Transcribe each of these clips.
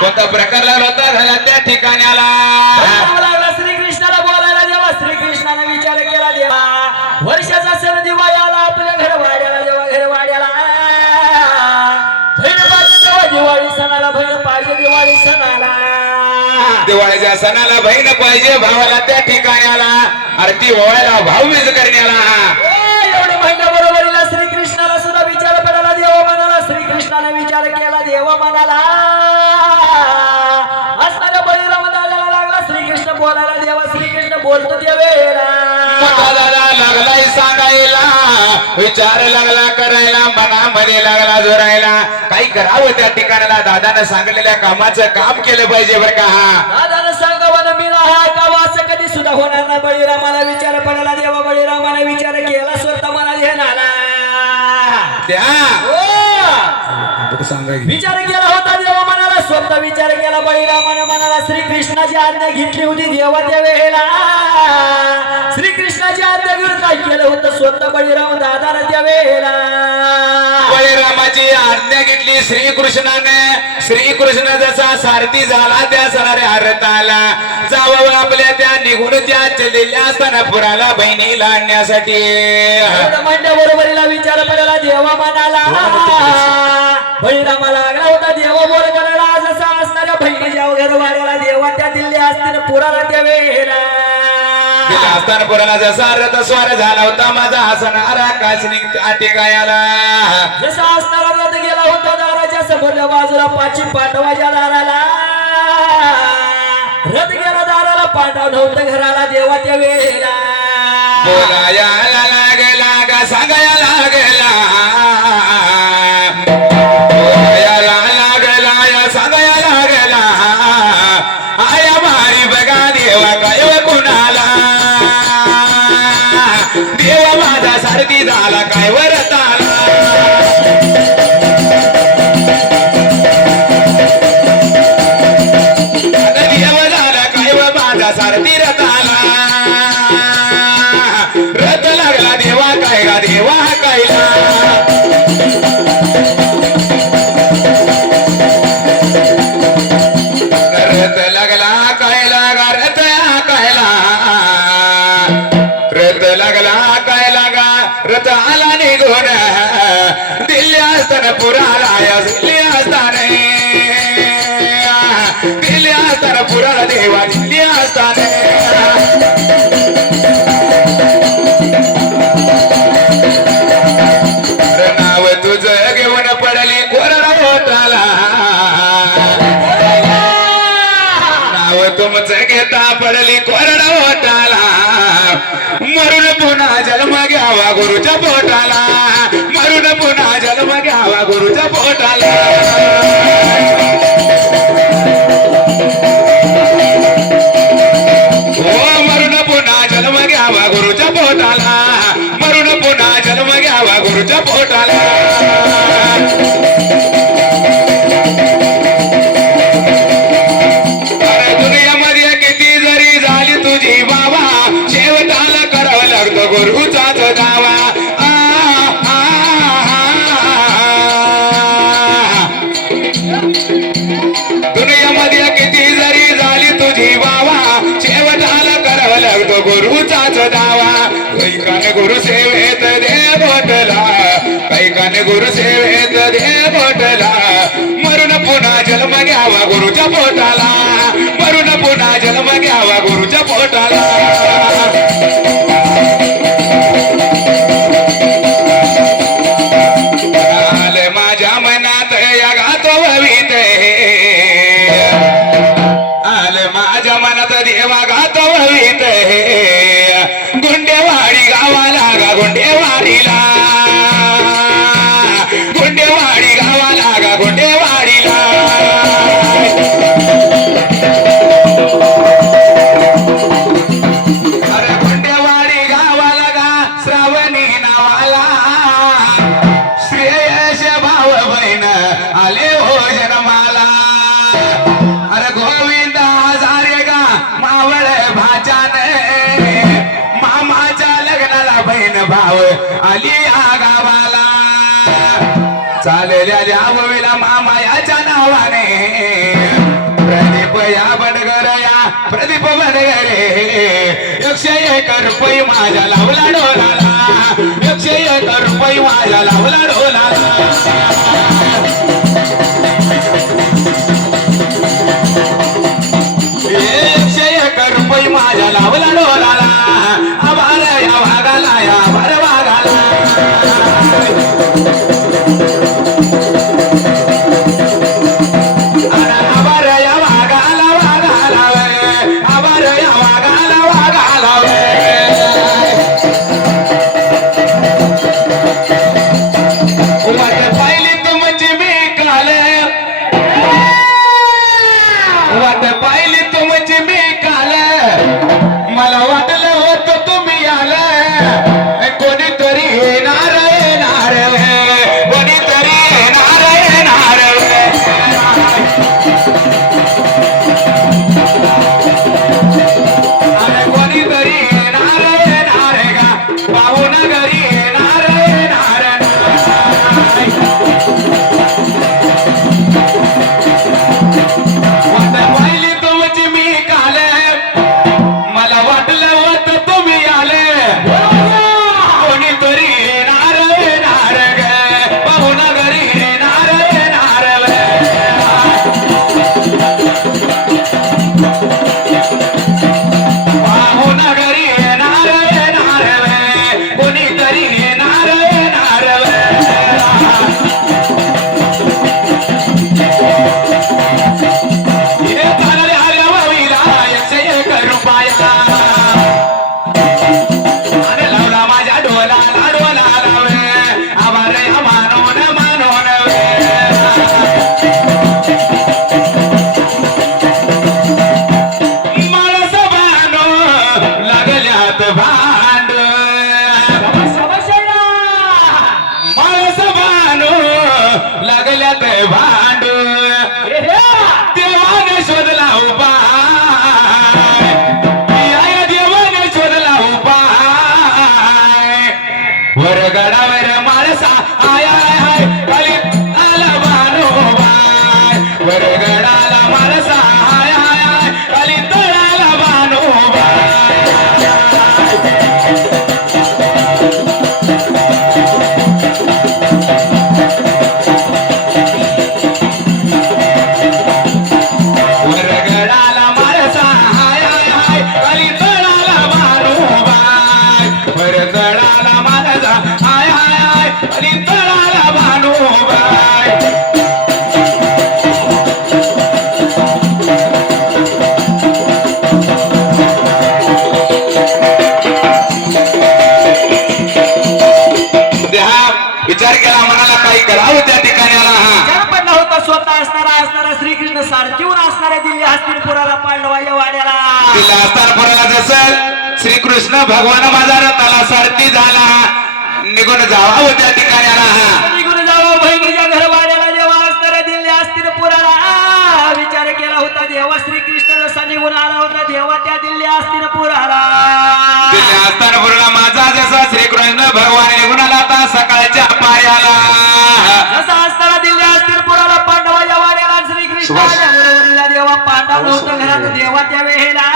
कोणता प्रकार लागला होता झाला त्या ठिकाण्याला श्रीकृष्णाला बोलायला जेव्हा श्रीकृष्णाने विचार केला देवा वर्षाचा सण दिवाळीला आपल्या घरवाड्याला जेव्हा घरवाड्याला बहीण पाहिजे तेव्हा दिवाळी सणाला बहीण पाहिजे दिवाळी सणाला दिवाळीच्या सणाला बहीण पाहिजे भावाला त्या ठिकाण्याला आरती ओवाळायला भाऊबीज करण्याला एवढं महिन्या बरोबरीला श्रीकृष्णाला सुद्धा विचार पडाला देवा मनाला श्रीकृष्णाने विचार केला देवा मनाला असणाऱ्या बळीराम दादाला लागला श्रीकृष्ण बोलायला देवा श्रीकृष्ण बोलतो त्या वेळेला लागलाय सांगायला विचार लागला करायला मनामध्ये लागला जोरायला काही करावं त्या ठिकाणाला दादानं सांगितलेल्या कामाचं काम केलं पाहिजे बरं का दादानं सांगावं मी राहाय का असं कधी सुद्धा होणार ना बळीरामाला विचार पडायला देवा बळीरामाने विचार केला स्वतः मला घेणारा विचार केला होता देवा मनाला स्वतः विचार केला बळीरामाने मनाला श्रीकृष्णाची आज्ञा घेतली होती देवा त्या वेळेला श्रीकृष्णाची आज्ञा घेऊन काय केलं होतं स्वतः बळीराम दादाला त्या वेळेला बळीरामाची आज्ञा घेतली श्रीकृष्ण जसा सारथी झाला त्या सणाऱ्या आरताला जावं आपल्या त्या निघून त्या चलेल्या असताना पुराला बहिणीला आणण्यासाठी म्हणल्या बरोबरीला विचार पडायला देवा मनाला बळीरामाला लागला होता देवा बोल करायला जसा असणाऱ्या बहिणीच्या घरवाड्याला देवा त्या दिल्ली असतील पुराला त्या वेळेला असताना पुराला जसा रथ स्वार झाला होता माझा हसणारा काशनी ठिकायाला जसा असणारा रथ गेला होता दाराच्या समोरच्या बाजूला पाची पाठवाच्या दाराला रथ गेला दाराला पाठव नव्हतं घराला देवा त्या वेळेला बोलायला लागला का सांगायला लागला सांगायला लागला आया मारी बघा देवा काय कुणाला देवा माझा सारथी झाला काय वरत आला देव झाला काय व माझा सारथी रथ आला रथ लागला देवा काय गा देवा कायला रथ लागला काय लागा रथ कायला रथ लागला काय लागा रथ आला निघून दिल्ली असताना पुराला दिल्ली असताना दिल्ली असताना पुराला देवा दिल्ली असताना नाव तुझं घेऊन पडली कोरडा होताला नाव तुमचं घेता पडली कोरडा होताला मरून पुन्हा जन्म घ्यावा गुरुच्या पोटाला मरून पुन्हा जन्म घ्यावा गुरुच्या पोटाला ओ मरून पुन्हा जन्म घ्यावा गुरुच्या पोटाला मरून पुन्हा जन्म घ्यावा गुरुच्या पोटाला अरे दुनियामध्ये किती जरी झाली तुझी बाबा शेवटाला करावं लागतं गुरुचाच दावा दुनियामध्ये किती जरी झाली तुझी बाबा शेवटाला करावं लागतं गुरुचाच दावा कैकाने गुरु सेवेत दे बोटला कैकाने गुरु सेवेत दे बोटला मरून पुन्हा जन्म घ्यावा गुरुच्या पोटाला मरून पुन्हा जन्म घ्यावा गुरुच्या पोटाला आले माझ्या मनात या गातो भवित आले माझ्या मनात देवा गातो भवित गुंडेवाडी गावाला गा गुंडेवाडीला गुंडेवाडी गावाला गा गुंडेवाडीला अरे गुंडेवाडी गावाला गा श्रावणी नावाला श्रेयश भाव बहीण आले हो जन्माला अरे गोविंद हजारे गा मावळ भाच्याने मामाच्या लग्नाला बहीण भाव आली आ गावाला चालेल भल्या द्यावविला मामायाच्या नावाने प्रदीप या बडगर या प्रदीप बडगरे 101 रुपये माझ्या लावला डोलाला 101 रुपये माझ्या लावला डोलाला 101 रुपये माझ्या लावला डोलाला आभार या वाघाला या भर वाघाला मला वाटलं होतं तुम्ही आलं कोणीतरी येणार येणार कोणीतरी येणार येणार कोणीतरी येणार येणार का पाहून घरी येणार येणार वाट पाहिली तुमची मी काल मला वाटलं होतं तुम्ही आले कोणीतरी येणार येणार पाहून घरी येणार येणार पाहून घरी येणार येणार कोणीतरी येणार येणार इथे चालले हऱ्या वावीला 101 रुपया अरे लावला माझ्या डोलाला डोलाला वे आभार या मानून मानून माणस भांडू लागल्यात भांड माणस भांडू लागल्यात भांड देवाने शोधला उपाय या देवाने शोधला उपाय वर गडावर माणसा आय आय आय खाली आला बानोबाय वर गडाला माणसा आय आय आय खाली तळाला बानोबाय वरगडाला माणसा हाय हाय हाय खाली तळाला भानोबाय वरगडाला माणसा हाय हाय हाय खाली तळाला भानोबाय विचार केला मनाला काही करावं त्या ठिकाणी आला हा जन्मला होता स्वतः असणारा श्रीकृष्ण सारखीहून असणाऱ्या दिल्ली हस्तिनापुराला पांडवा या वाड्याला दिल्ली हस्तिनापुराला जसं श्रीकृष्ण भगवान माझा रथाला सारथी झाला निघून जावा त्या ठिकाणी आला हा निघून जावं बहिणीच्या घरवाड्याला जेव्हा असणाऱ्या दिल्ली हस्तिनापुराला विचार केला होता देवा श्रीकृष्ण जसा निघून आला होता देवा त्या दिल्ली हस्तिनापुराला दिल्ली हस्तिनापुराला माझा जसा श्रीकृष्ण भगवान निघून आला आता सकाळच्या पाऱ्याला जसा असताना दिल्ली हस्तिनापुराला पांडवाच्या वाड्याला श्रीकृष्णाच्या बरोबरीला देवा पांडव नव्हतं घरात देवा त्या वेळेला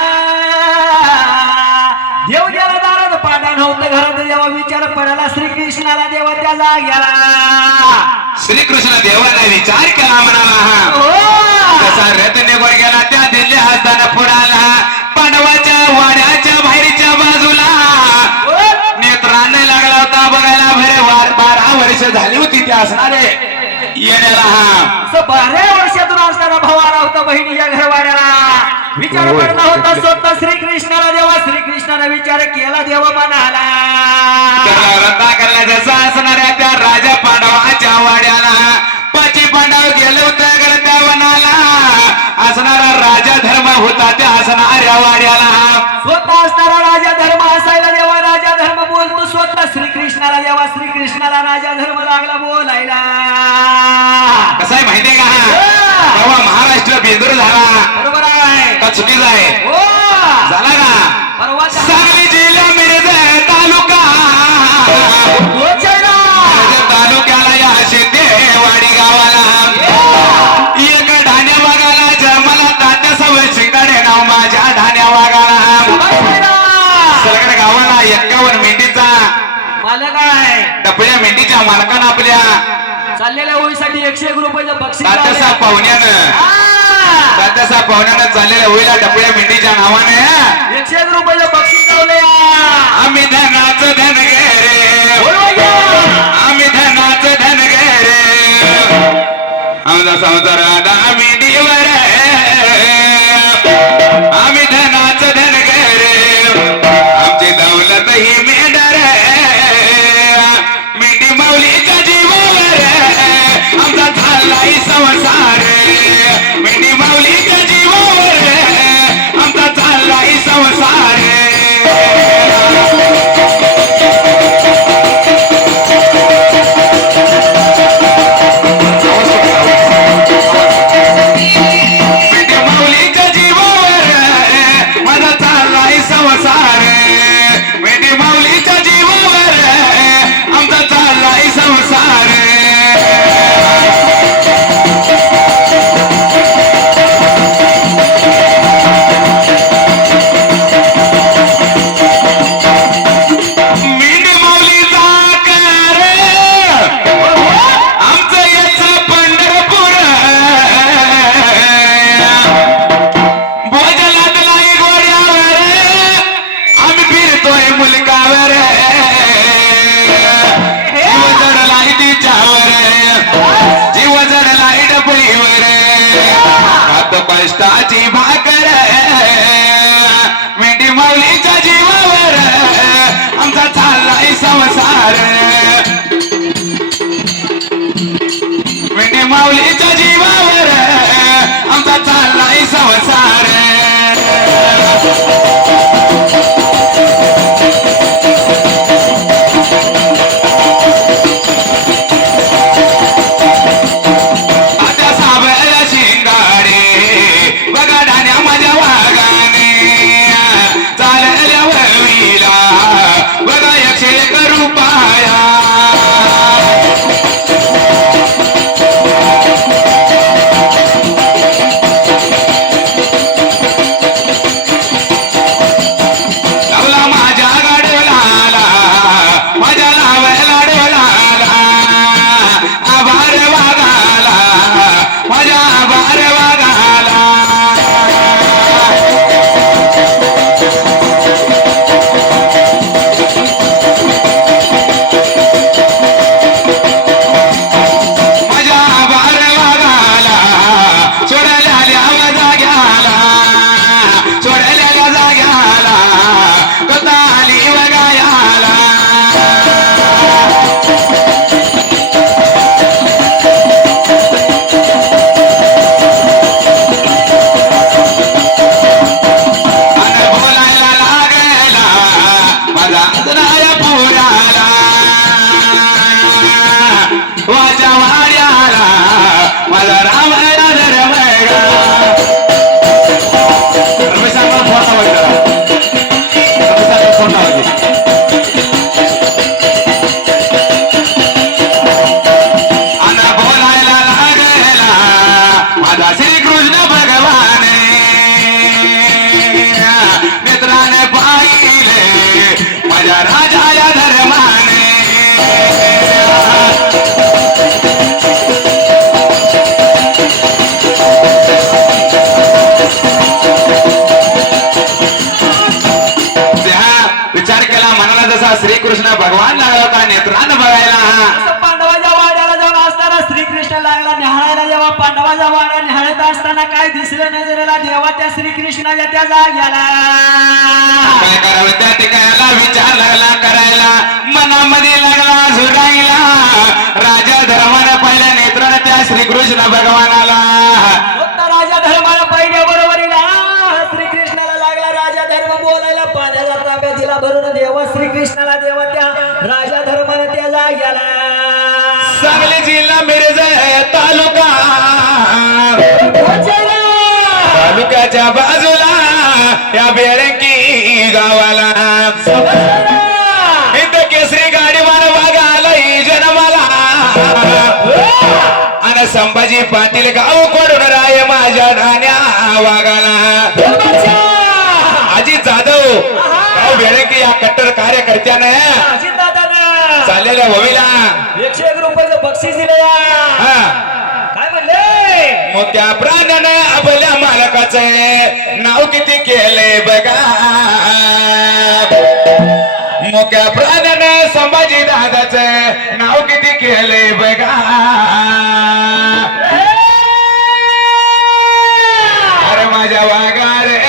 देव गेला दारात पांडव नव्हतं घरात देवा विचार पडाला श्रीकृष्णाला देवा त्या जाग्याला श्रीकृष्ण देवाने विचार केला म्हणाला हा हो जसा रथ निघून गेला त्या दिल्ली हस्तिनापुराला पांडवाच्या वाड्याच्या बाहेरच्या बाजूला नेत्रांना लागला होता बघायला भरे 12 वर्ष झाली होती ते असणारे येण्याला हा 12 वर्षातून असणारा भाऊ आला होता बहिणीच्या घरवाड्याला विचार पडला होता स्वतः श्रीकृष्णाला देवा श्रीकृष्णाने विचार केला देवा म्हणाला त्याला रथा करला जसा असणाऱ्या त्या राजा पांडवाच्या वाड्याला 5 पांडव गेले होते त्या वनाला असणारा राजा धर्म होता त्या असणाऱ्या वाड्याला स्वतः असणारा राजा धर्म असायला देवा राजा धर्म बोलतो स्वतः श्रीकृष्णाला देवा श्रीकृष्णाला राजा धर्म लागला बोलायला कसं आहे माहितीये का तेव्हा महाराष्ट्र बेंदूर झाला बरोबर आहे का चुकीचा आहे हो झाला का परवा सांगली जिल्हा मिरज तालुका हो चला तालुक्याला या शेते वाडी गाव मालकानं आपल्या चाललेल्या होळीसाठी 101 रुपयाचं बक्षीस तात्यासा लावलंय. पाहुण्यानं हा! तात्यासा पाहुण्यानं चाललेल्या होळीला डपळ्या मेंढीच्या नावाने 101 रुपयाचं बक्षीस लावलंय. आम्ही धनाचं धन घे रे, बोलवा घ्या. आम्ही धनाचं धन घे रे, आमचा संसार आता मेंढीवर आम्ही धनाचं धन घे रे, आमची दौलत ही मेंढर मेंढी माऊलीच्या जीवावर आमचा झालाय संसार, मेंढी माऊलीच्या जीवावर आमचा झालाय संसार. मेंढी माऊलीच्या जीवावर माझा चाललाय संसार, मेंढी माऊलीच्या जीवावर आमचा चाललाय संसार. मेंढी माऊलीचा कर आमचं याचं पंढरपूर, भोजनातलाय गोड्यावर आम्ही फिरतोय मुलकावर, जीव जडलाय तिच्यावर, जीव जडलाय डबळीवर, हात कष्टाची भाकर मेंढी माऊलीच्या जीवावर आमचा चाललाय संसार, मेंढी माऊलीच्या जीवावर आमचा चाललाय संसार. आता सावळ्या शिंगाडे बघा डाण्या माझ्या वागाने, चालल्या वळवीला बघा 101 रुपया. लावला माझ्या गाडवलाला, माझ्या लावला डोलाला, आभार वागाला, माझ्या आभार वागाला. माझ्या आभार वागाला, सोडलेल्या जाग्याला, सोडलेल्या जाग्याला कथा आली वगायाला. अन बोलायला लागला माझा अजनाया पुराला, वाच्या वाड्याला माझा रामायणा धर्मगा. रमेशांना फोन लावायचा, रमेशांना फोन लावायचे. अन बोलायला लागला माझा श्रीकृष्ण भगवान, मित्राने पाहिले माझ्या राजाया धर्माने. त्या विचार केला मनाला जसा श्रीकृष्ण भगवान लागला होता नेत्रानं बघायला, असं पांडवाच्या वाड्याला जाऊन असताना श्रीकृष्ण लागला निहाळायला. जेव्हा पांडवाच्या वाड्या निहाळत असताना काय दिसलं नजरेला, देवा त्या श्रीकृष्णाच्या त्या जाग्याला काय करावं त्या ठिकाणाला विचार लागला करायला, मनामध्ये लागला झुरायला. राजा धर्मानं पहिल्या नेत्रानं त्या श्रीकृष्ण भगवानाला, फक्त राजा धर्माला पहिले बरोबरीला श्रीकृष्णाला लागला राजा धर्म बोलायला. पाण्याचा ताब्या दिला भरून देवा श्रीकृष्णाला, देवा त्या राजा धर्माने त्या जाग्याला. सांगली जिल्हा मिरज तालुका, तालुक्याच्या बाजूला या बेळंकी गावाला इथं केसरी गाडीवान बघाला जन्माला. आणि संभाजी पाटील गाव कडून राय माझ्या ठाण्या वागाला. अजित जाधव गाव बेळंकी या कट्टर कार्यकर्त्याने चाललेल्या भवीला 101 रुपयाचं बक्षीस दिलं हा काय म्हणले मोठ्या प्राण्यानं आपल्या मालकाचं नाव किती केले बघा मोठ्या प्राण्यानं संभाजी दादाचं नाव किती केले बघा अरे माझ्या वागा रे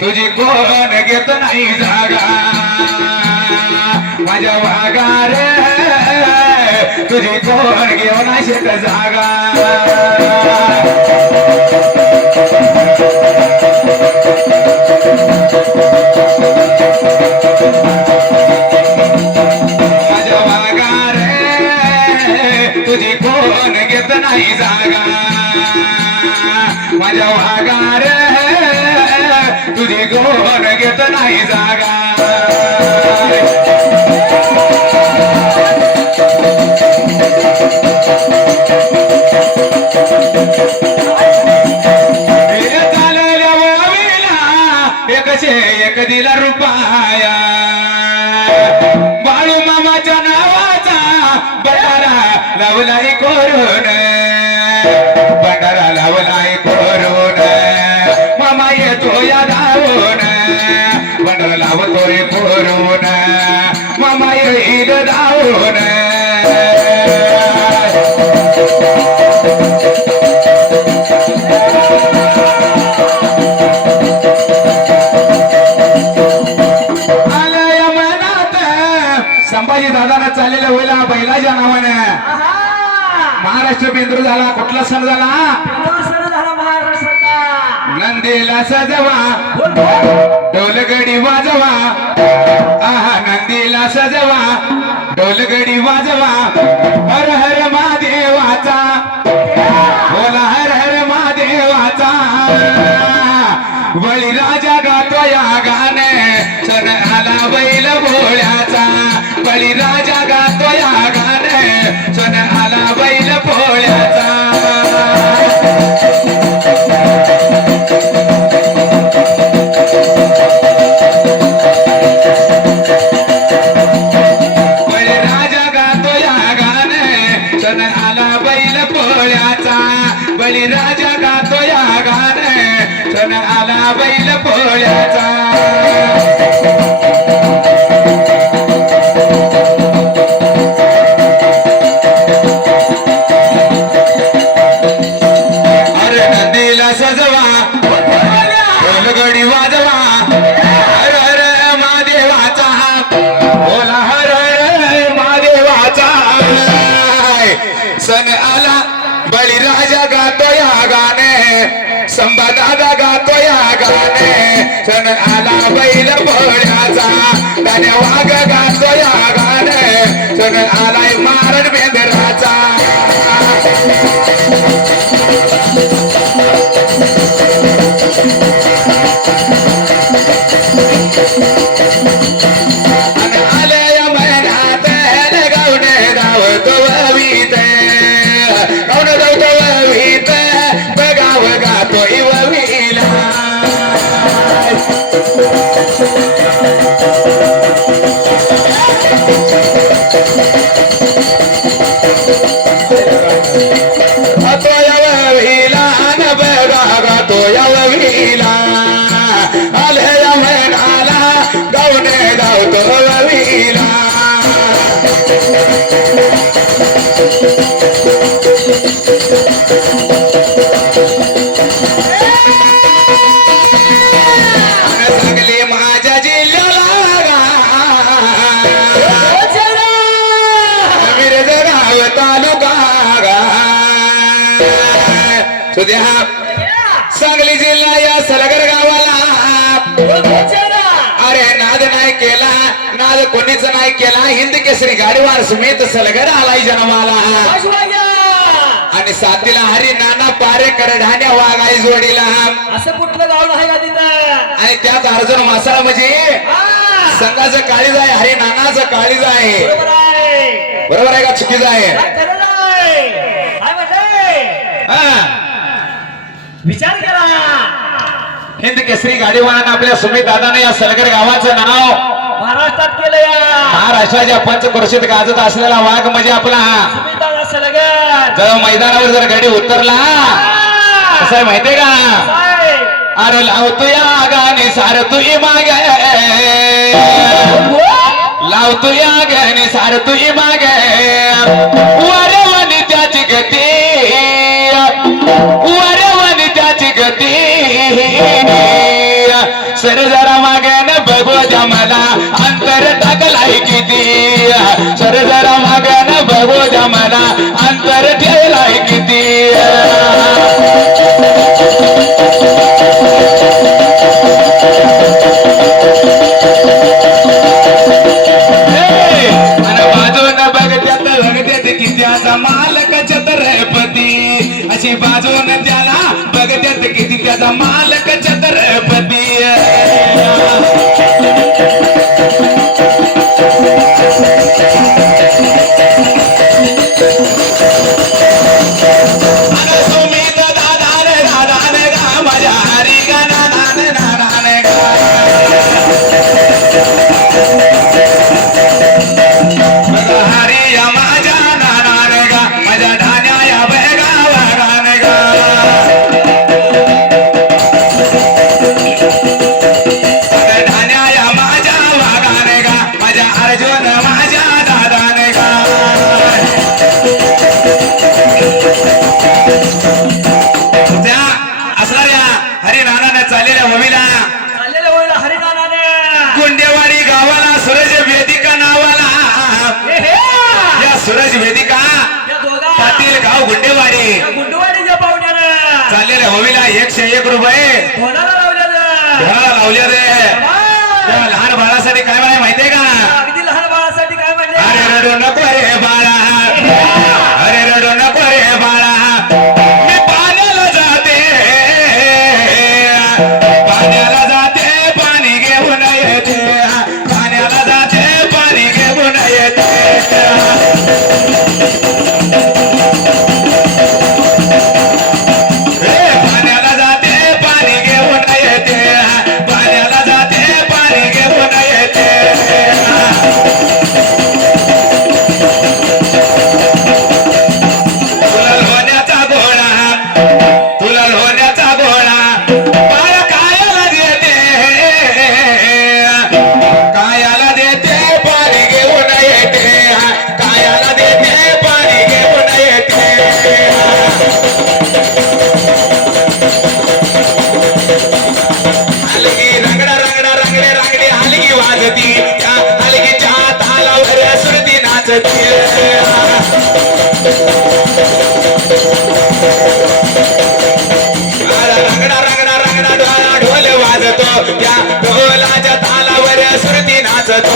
तुझी कोण घेत नाही जागा माझ्या वागा रे तुझी कोण घेऊन शेत जागा माझ्या वागा रे तुझी कोण घेत नाही जागा माझ्या वागा रे तुझी कोण घेत नाही जागा एक दिला रुपया बाळू मामाच्या नावाचा बंडारा लावलाय कोरोन बंडारा लावलाय कोरोन मामा येतो या धावून बंडारा लावतोय कोरोन मामा येईल धावून संभाजी दादाला चाललेल्या वेळेला बैलाच्या नावाने महाराष्ट्र बेंद्रू झाला कुठला सण झाला नंदीला सजवा ढोलगडी वाजवा आहा नंदीला सजवा ढोलगडी वाजवा हर हर महादेवाचा बोला हर हर महादेवाचा बळीराजा गातो या गाणे सण आला बैल भोळ्याचा बळीराजा गातो या गाणे सण आला बैल भोळ्याचा बळीराजा गातो या गाणे सण आला बैल भोळ्याचा बळीराजा गातो या गाणे सण आला बैल भोळ्याचा सजवा ढोलगडी वाजवा हर हर महादेवाचा बोला हर हर महादेवाचा सण आला बळीराजा गातो या गाणे संभा दादा गातो या गाणे सण आला बैल भोळ्याचा त्याने वाघ गातो या गाणे सण आलाय मारण बेंदराचा आलय महिन्यात गावने धावतो ववीत गावने धावतो ववीत बगाव गातो ववीला ववीला न बगा गातो ववीला आलय महिन्याला गावने धावतो ववीला सांगली माझ्या जिल्ह्याला मिरजगाव तालुका सुद्या सांगली जिल्हा या सलगर गावाला अरे नाद नाही केला नाद कोणीच नाही केला हिंद केसरी गाडीवार समेत सलगर आलाय जन्माला आणि साथीला हरी नाना पारेकर ढाण्या वागाय जोडीला असं कुठलं गाव आहे का तिथं आणि त्यात अर्जुन मासाळ म्हणजे संघाचं काळीज आहे हरी नानाचं काळीज आहे बरोबर आहे का चुकीचं आहे विचार करा हिंद केसरी गाडीवान आपल्या सुमित दादाने या सलगर गावाचं नाव महाराष्ट्र हातात केलं या महाराष्ट्राच्या पंचक्रोशीत गाजत असलेला वाघ म्हणजे आपला सुमिता सलगर जेव्हा मैदानावर जर गडी उतरला कसं आहे माहितीये का अरे लावतो या गाणे सार तुही मागे लावतो या गाणे सार तुही मागे वारवणी त्याची गती वारवणी त्याची गती सर जरा मागेन बघू द्या मला अंतर टाकलाय किती सर जरा मागेन बघू द्या मला अंतर ठेवलाय किती मालक छत्रपती अशी बाजून त्याला बघत्यात किती त्याचा मालक छत्रपती सुमित दादा रे गा माझ्या हरी गा नाने गा हरी या माझ्या नाने गा माझ्या ढाण्या या बेगावा गाणे गा ढाण्या या माझ्या वागाने गा माझ्या अर्जुन माझ्या दादाने गा त्या असणाऱ्या हरिनानाने चाललेल्या होमीला गुंडेवाडी गावाला सूरज वेदिका नावाला या सूरज वेदिका पाटील गाव गुंडेवाडी चाललेल्या होमीला 101 रुपये कोणाला लावले रे त्या लहान बाळासाठी काय म्हणाय माहितीये का अगदी लहान बाळासाठी काय म्हणले अरे रडू नको रे बाळा अरे रडू नको रे बाळा मी पाण्याला जाते पाणी घेऊन येते पाण्याला जाते पाणी घेऊन येते पाण्याला जाते पाणी घेऊन येते पाण्याला जाते पाणी घेऊन येते तुला लोण्याचा घोडा तुला लोण्याचा घोडा बाळ कायाला देते कायाला देते पाणी घेऊन येते कायाला देते पाणी घेऊन येते हलगी रंगडा रंगडा रंगडे रंगडे हलगी वाजती त्या हलगीच्या तालावर सुरती नाचती रंगडा रंगडा रंगडा ढोला ढोल वाजतो त्या ढोलाच्या तालावर सुरती नाचतो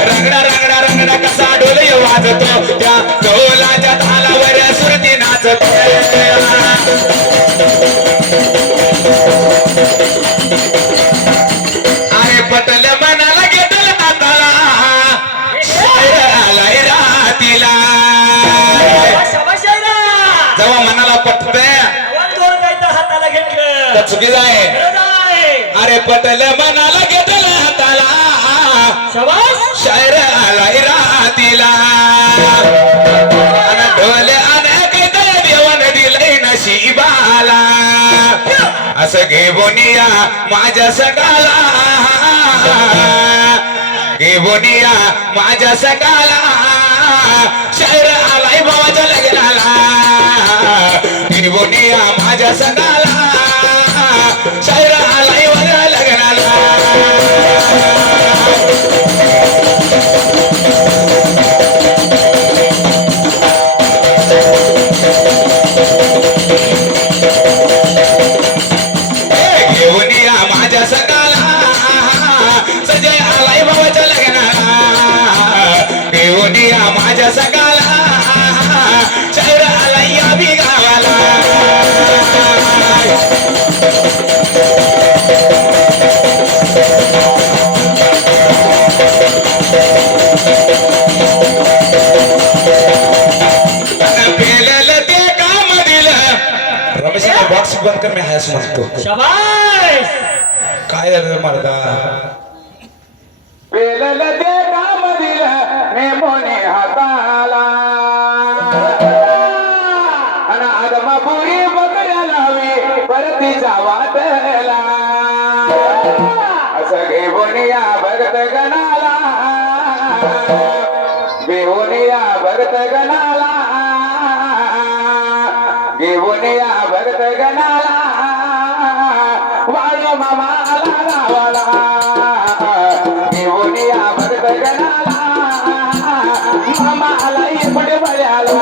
रंगडा रंगडा रंगडा कसा ढोल वाजतो त्या ढोलाच्या तालावर सुरती नाचतो अरे पटल मनाला घेतल नाताला आलाय रातीला जेव्हा मनाला पटतंय हाताला घेतलं तर चुकीचं आहे अरे पटल मनाला घेतल हाताला शायर आलाय रातीला ढोल अनेक देवन दिलंय नशिबाला असं घे बोनिया माझ्या सकाला घे बोनिया माझ्या सकाला शायर आलाय भावाच्या लग्नाला घे बोनिया माझ्या सकाला शायर आलाय माझ्या लग्नाला घेऊन या माझ्या सकाला सजय आलाय भावाच्या लग्नाला घेऊन या माझ्या सकाला शायर आलाय या बी गावाला पेलेलं ते काम दिलं रमेश बॉक्स माईक बंद कर मी हायस म्हणतो शाबास काय रे मर्दा पेलल ते काम दिलं मी मोने हाताला आणि आदमापुरी बकऱ्या लावे परतीच्या वाटला असं घेऊन या भगत गणाला घेऊन या भगत गणाला घेऊन या भगत गणाला वाय मामाला गावाला घेऊन या भगत गणाला मामाला इकडे बळ्याला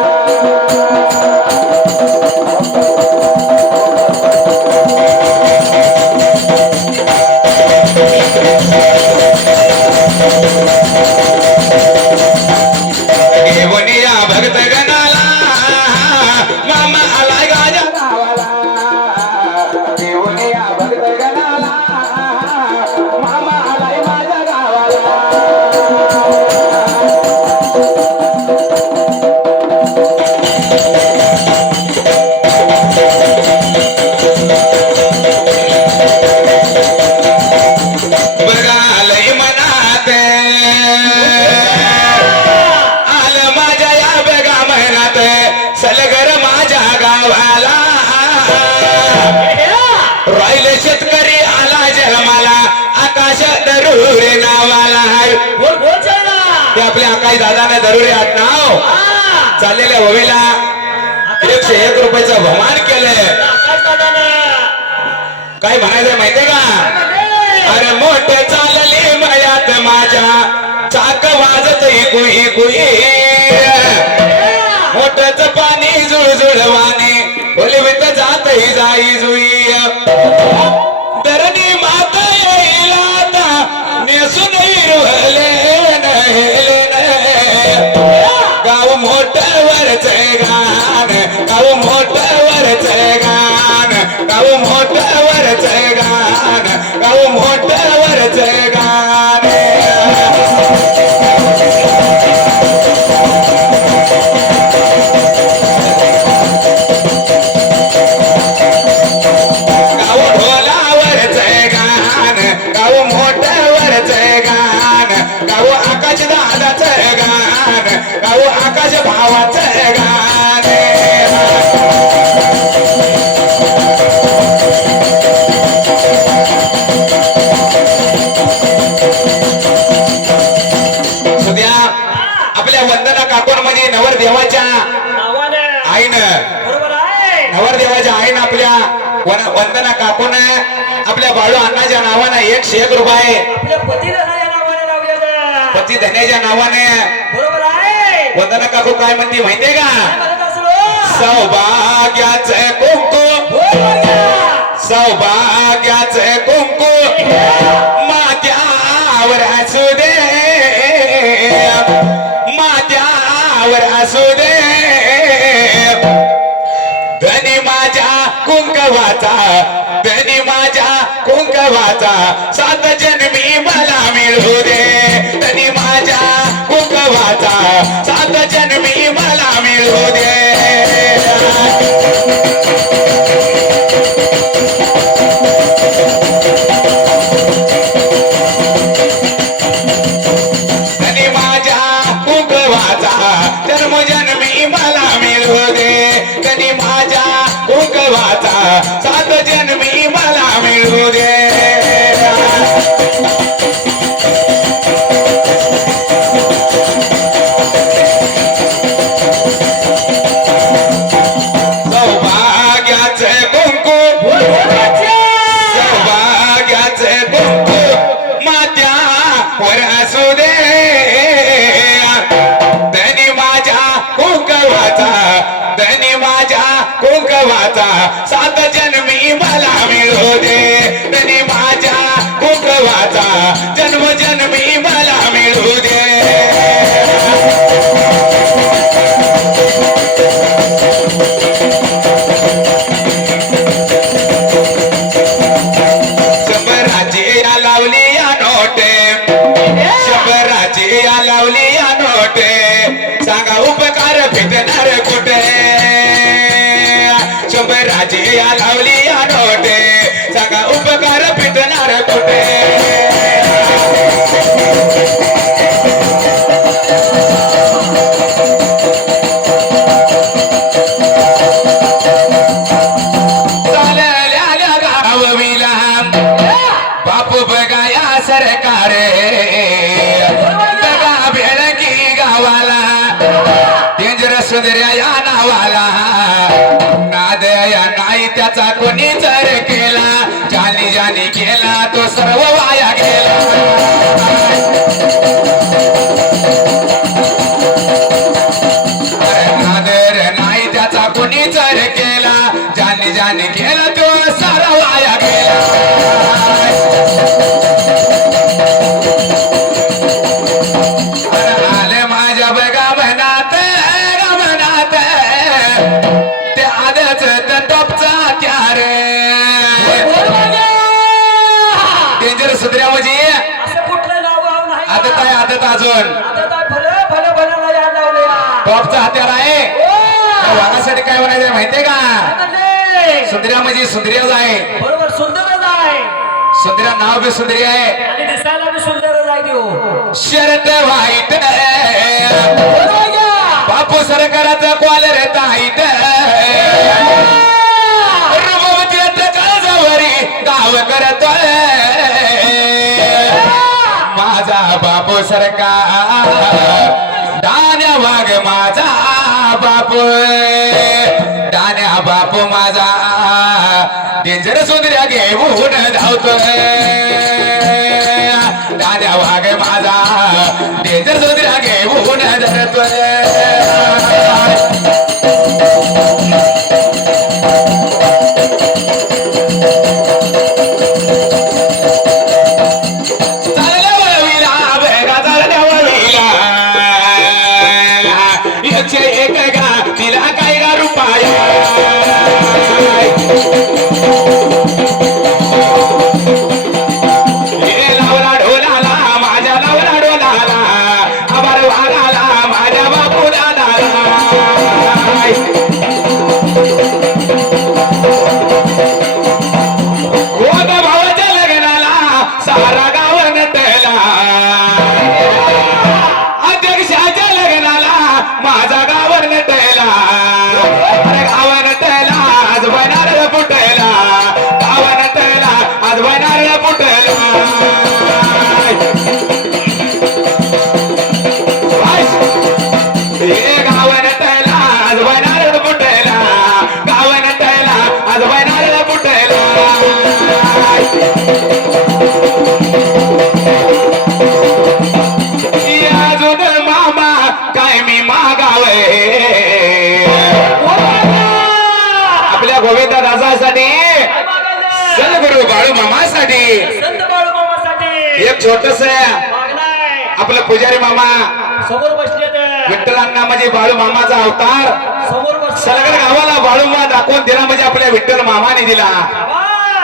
घेऊन या भगत गणाला मामा आलाय गाजा गावाला घेऊन या भगत गणाला मामा आलाय माझ्या गावाला बघालय मनात आलं माझ्या या बेगा महिन्यात सलगर माझ्या गावाला राहिले शेतकरी आला जन्माला आकाश दरुरे नावाला ते आपल्या आकाश दादाने दरुरे आत नाव चाललेल्या हवेला 101 रुपयाचं बहुमान केलंय काय म्हणायचं माहितीये का अरे मोठे चालले मळ्यात माझ्या चाक वाजत कुई कुई मोठच पाणी जुळजुळवाने बोलवीत जात जाई जुई धरणी माता येईल आता नेसून रोहले गाव मोठ्यावरचे गाण गाव मोठ्यावरचे गाण गाव मोठ्यावरचे गाण गाव मोठ्यावरचे गाण गाव ढोलावरचे गाण गाव मोठ्यावरचे गाण गाव आकाश दादाचे गाण गाव आकाश भावाचे गाण सध्या आपल्या वंदना काकोंमध्ये नवरदेवाच्या आईनं बरोबर आहे नवरदेवाच्या आईनं आपल्या वंदना काकून आपल्या बाळू अण्णाच्या नावानं 101 रुपये आपल्या पतीला नावाने लावलेलं पती धन्याच्या नावाने बरोबर आहे वंदना काकू काय म्हणते माहितीये का काय म्हणत असलो सौभाग्याचे कुंकू सौभाग्याचे कुंकू मात्यावर असू दे मात्यावर असू दे धनी माझ्या कुंकवाचा धनी माझ्या कुंकवाचा 7 जन्मी मला मिळू दे धनी माझ्या कुंकवाचा 7 जन्मी मला मिळू दे धनी माझ्या कुंकवाचा जन्मजन्मी मला मिळू दे धनी माझ्या कुंकवाचा 7 जन्मी मला मिळू दे सौभाग्याचे कुंकू सौभाग्याचे कुंकू मात्यावर असू दे धनी माझ्या कुंकवाचा धनी माझ्या कुंकवाचा 7 जन्मी मला मिळू दे धनी माझ्या कुंकवाचा जन्मजन्मी मला मिळू दे शंभराची या लावली या नोटे शंभराची या लावली या नोटे सांगा उपकार भेटणार कुठे शंभराची या लावली या कोणी चर केला ज्याने ज्याने केला तो सर्व वाया गेला आदर नाही त्याचा कोणी चर केला ज्याने ज्याने केला तो सर्व वाया गेला आले माझ्या बघा मनात ते आदच टॉपचा त्यार डेंजर सुधऱ्या म्हणजे असं कुठलं नाव नाही आदत आहे आदत अजून भले भले भले याद लावले टॉपचा हत्यार आहे त्या वाघासाठी काय म्हणायचं माहितीये का सुंदर्या म्हणजे सुंदर्याच आहे बरोबर सुंदरच आहे सुंदर्या नाव बी सुंदरी आहे आणि दिसायला बी सुंदरच आहे देऊ शर्ट वाईट बापू सरकाराचा कॉलर ताईट गाव करतोय माझा बापू सरकार दान्या वाघ माझा बापू दान्या बापू माझा डेंजर सुंदर्या घेऊन धावतोय दान्या वाघ माझा डेंजर सुंदर्या घेऊन धरतोय एक छोटस आपलं पुजारी मामा समोर बसले विठ्ठलांना म्हणजे बाळू मामाचा अवतार समोर सलगर गावाला बाळू मामा दाखवून दिला म्हणजे आपल्या विठ्ठल मामाने दिला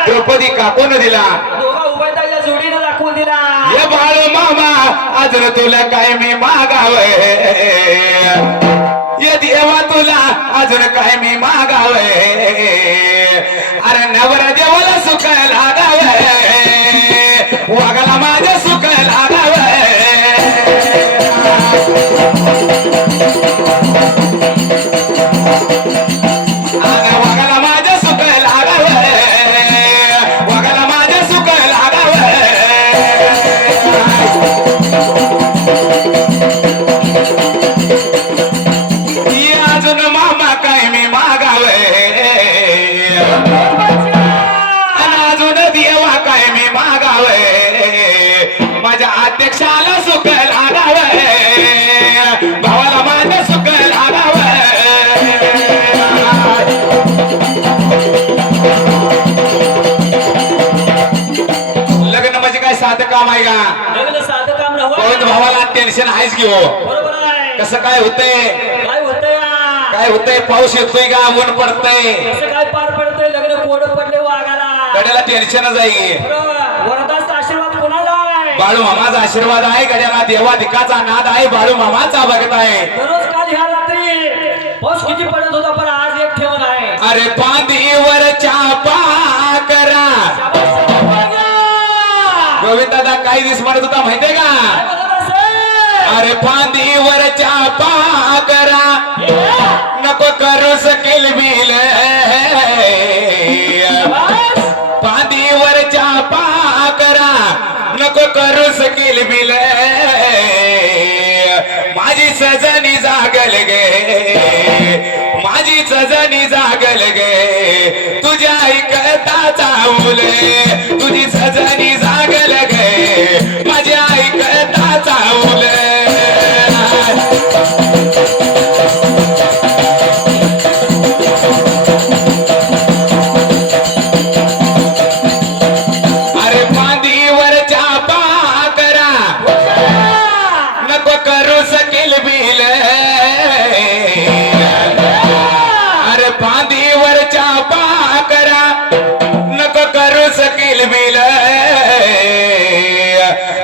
द्रौपदी काकून दिला दोघा उभयताच्या जोडीने दाखवून दिला हे बाळू मामा अजून तुला काय मी मागाव ये देवा तुला अजून काय मी मागाव अरे नवर देवाला सुख लागाव वागाला माझ्या सुख लागाव वागाला माझ्या सुख लागाव वागाला माझ्या सुख लागाव अजून मामा काय मी मागाव अजून देवा काय मी मागाव माझ्या अध्यक्षाला सुख लागाव भावाला माझ्या सुख लागाव लग्न म्हणजे काय साधं काम आहे का लग्न साधं काम गोविंद भावाला टेन्शन आहेच की हो बरोबर आहे कसं काय होतंय काय होतंय काय होतंय पाऊस येतोय का ऊन पडतंय कसं काय पार पडतंय लग्न कोड पडले वाघाला गड्याला टेन्शनच आहे वरदाचा आशीर्वाद कोणाला आहे बाळू मामाचा आशीर्वाद आहे गड्याला देवाधिकाचा नाद आहे बाळू मामाचा भगत आहे दररोज काल ह्या रात्री पाऊस किती पडत होता पण आज एक ठेवून आहे अरे पांदीवर चापा करा गोविंद दादा काही दिवस म्हणत होता माहितीये का अरे फांदीवर चापा करा नको करू सकेल बिल फांदीवर चापा करा नको करू सकेल बिल माझी सजनी जागल गे माझी सजनी जागल गे तुझ्या ऐकता चावले तुझी सजनी जागल गे माझी ऐकता चावले अरे बांधीवरच्या पाकरा नको करू सकील बिल अरे बांधीवरच्या पाकरा नको करू सकील बिल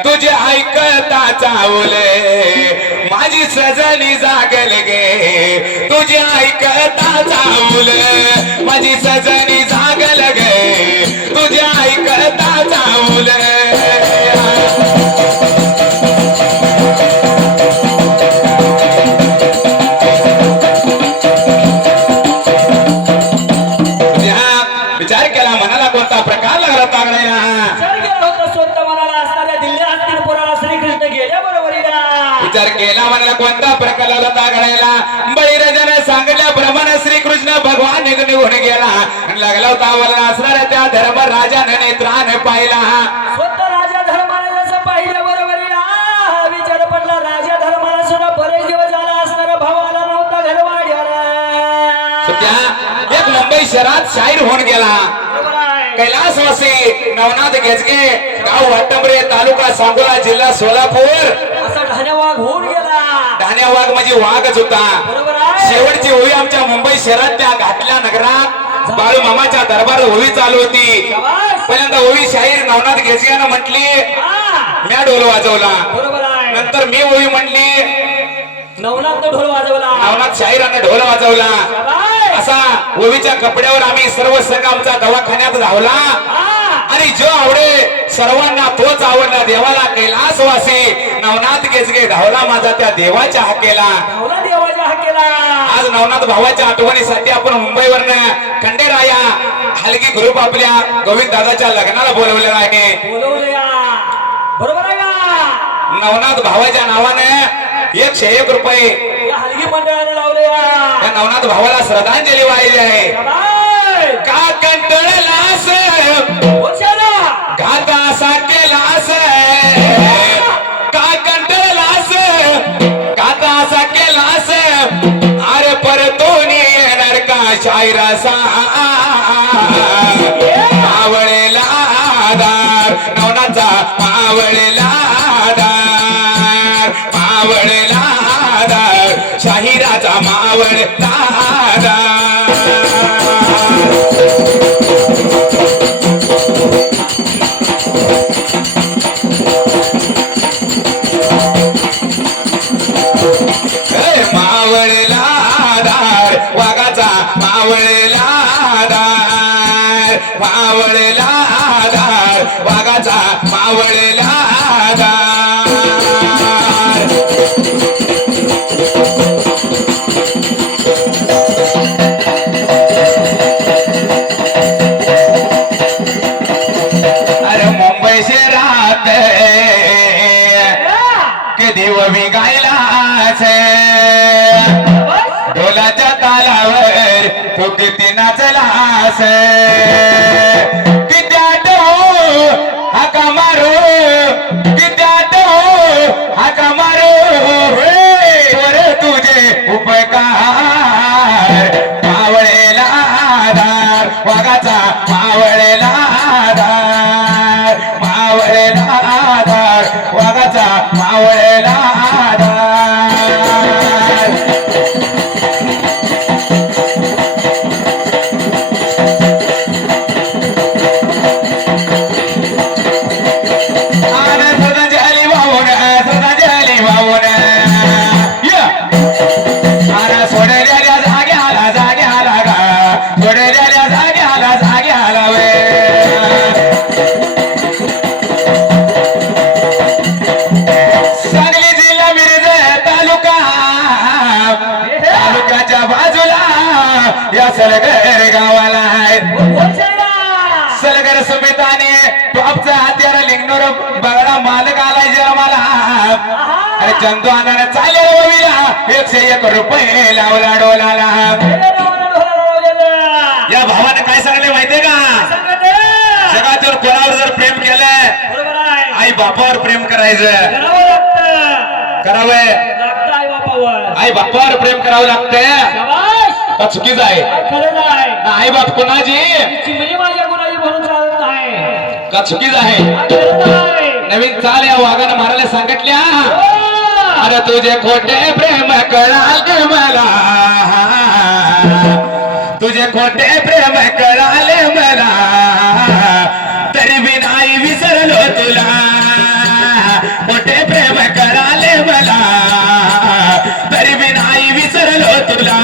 तुझे ऐकता चावले माझी सजनी जागल गे तुझे ऐकता चावले माझी सजनी जागल गे तुझे ऐकता चावले विचार केला मनाला कोणता प्रकार लागला तागडायला विचार केला होता स्वतः मनाला असणाऱ्या दिल्ली हस्तिनापुराला श्रीकृष्ण गेल्या बरोबरीला विचार केला मनाला कोणता प्रकार लागला तागडायला बळीराजाने सांगितल्याप्रमाणे श्रीकृष्ण भगवान निघून गेला आणि लागला होता वरला असणाऱ्या त्या धर्म राजाने नेत्राने पाहिला स्वतः राजा धर्माला जसं पाहिलं बरोबरीला विचार पडला राजा धर्माला सुद्धा बरेच दिवस झाला असणारा भावाला नव्हता घरवाड्याला सध्या एक मुंबई शहरात शाहीर होऊन गेला कैलासवासी नवनाथ गेजगे गाव वाटंबरे तालुका सांगोला जिल्हा सोलापूर असा ढाण्यावाग होऊन गेला ढाण्या वाघ म्हणजे वाघच होता बरोबर आहे शेवटची होळी आमच्या मुंबई शहरात त्या घाटल्या नगरात बाळू मामाच्या दरबारात होळी चालू होती शाबास. पहिल्यांदा होळी शाहीर नवनाथ गेजग्यानं म्हटली हा, म्या ढोल वाजवला बरोबर आहे नंतर मी होळी म्हणली नवनाथ ढोल वाजवला नवनाथ शाहीराने ढोल वाजवला शाबास. असा ओवीच्या कपड्यावर आम्ही सर्व संघ आमचा दवाखान्यात धावला हा, आणि जो आवडे सर्वांना तोच आवडला देवाला कैलासवासी नवनाथ गेजगे धावला माझा त्या देवाच्या हाकेला धावला देवाच्या हाकेला आज नवनाथ भावाच्या आठवणीसाठी आपण मुंबईवरनं खंडेराया हलगी ग्रुप आपल्या गोविंद दादाच्या लग्नाला बोलवलेला आहे बोलवलंया बरोबर आहे का नवनाथ भावाच्या नावाने 101 रुपये या हलगी मंडळाने लावलंया या नवनाथ भावाला श्रद्धांजली वाहिली आहे शाबास. का कंटाळलास बोलशाला. घाता असा केलास का कंटाळलास घाता असा केलास अरे परतून येणार का शायरासा मावळेला आधार नवनाचा मावळेला आधार मावळेला आधार शाहिराचा मावळेला आधार मावळेला आधार वाघाचा मावळेला आधार मावळेला आधार वाघाचा मावळेला आधार अरे मुंबई शहरात कधी ववी गायलास ढोलाच्या तालावर तू किती नाचलास कित्यात हाका मारू कित्यात हाका मारू वर तुझे उपकार मावळेला आधार वाघाचा मावळेला आधार मावळेला आधार वाघाचा मावळेला आधार सलगर गावाला आहे सलगर समेताने टॉपचा हत्यार लिंगनोर बगडा मालक आलाय जरा मला अरे चंदू आणाने चालले रवीला 101 रुपये लावला डोलाला या भावाने काय सांगले माहितीये का बापावर प्रेम करायचं करावं लागतं करावं आई बापावर आई बापावर प्रेम करावं लागतंय शाबास का चुकीच आहे खरंच आहे आई बाप कोणाची चिमणी माझ्या गुणाची म्हणून चालत नाही का चुकीच आहे खरंच आहे नवीन चाल या वाघानं मारायला सांगितल्या हो. अरे तुझे खोटे प्रेम कळाले मला तुझे खोटे प्रेम कळाले मला तरी बी नाही विसरलो तुला खोटे प्रेम कळाले मला तरी बी नाही विसरलो तुला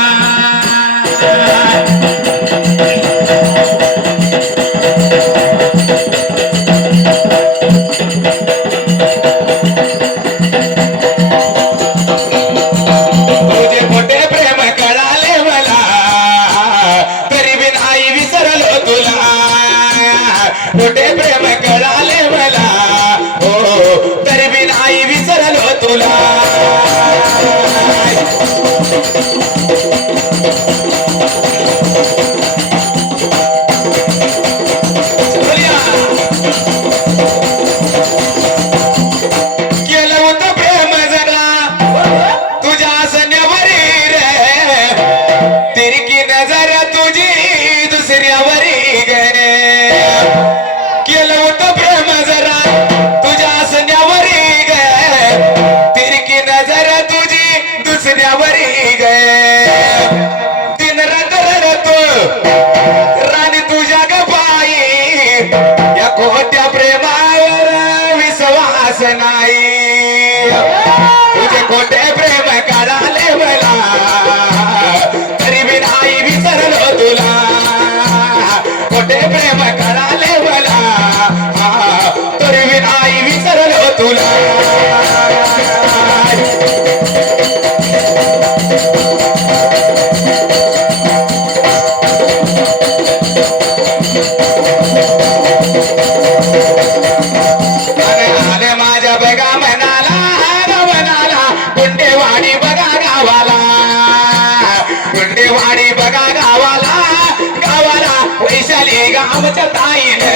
तुझे खोटे प्रेम कळाले मला तरी बी नाही विसरलो तुला खोटे प्रेम कळाले मला हो तरी बी नाही विसरलो तुला केलं होतं प्रेम जरा तुझ्या सण्यावरी रे तिरकी नजर तुझी दुसऱ्यावरी गे केलं होतं प्रेम जरा तुझ्या सण्यावरी गे तिरकी नजर तुझी दुसऱ्यावरी गे दिन रात रडतो राणी तुझ्या गपाई या खोट्या प्रेमावर विश्वास नाही तुझे खोटे प्रेम कळाले मला तरी बी नाही विसरलो तुला खोटे प्रेम कळाले मला तरी बी नाही विसरलो तुला आले माझ्या बघा म्हणाला गुंडेवाडी बघा गावाला गुंडेवाडी बघा गावाला वैशाली गावच्या ताईने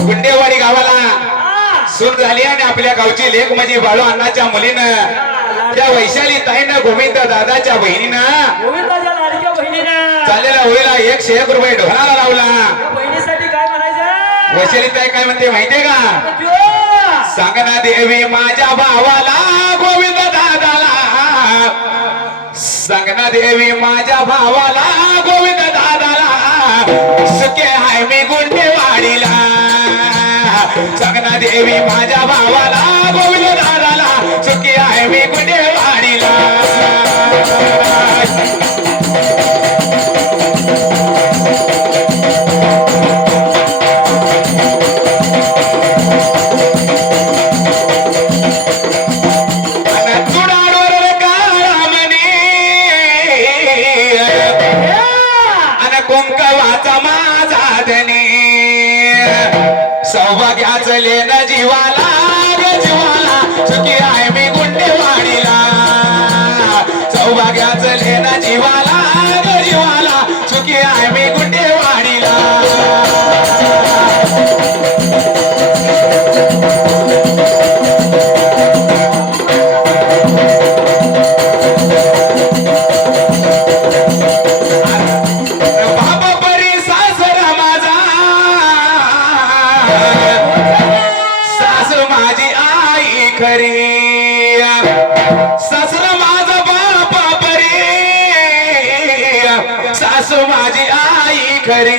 गुंडेवाडी गावाला सून झाली आणि आपल्या गावची लेख म्हणजे बाळू अण्णाच्या मुलीनं त्या वैशाली ताईनं गोविंद दादाच्या बहिणीनं गोविंदाच्या लाडक्या बहिणीनं चालेला होईला 101 रुपये ढोलाला लावला या बहिणीसाठी काय म्हणायचं वैशाली ताई काय म्हणते माहितीये का सांग ना देवी माझ्या भावाला गोविंद दादाला सांग ना देवी माझ्या भावाला गोविंद दादाला सुखे हाय मी गुंडेवाडीला सांग ना देवी माझ्या भावाला गोविंद दादाला सुखी आहे मी गुंडेवाडीला चुडाडवर काळामणी अन कुंकवाचा माझा धनी सौभाग्याचं लेन जीवाला ग जीवाला सुखी आहे मी गुंडेवाडीला सौभाग्याचं लेन जीवाला ग जीवाला सुखी आहे मी गुंडेवाडीला बाबा परी सासरा माझा सासू माझी आई खरी सासरा माझा बापा परी सासू माझी आई खरी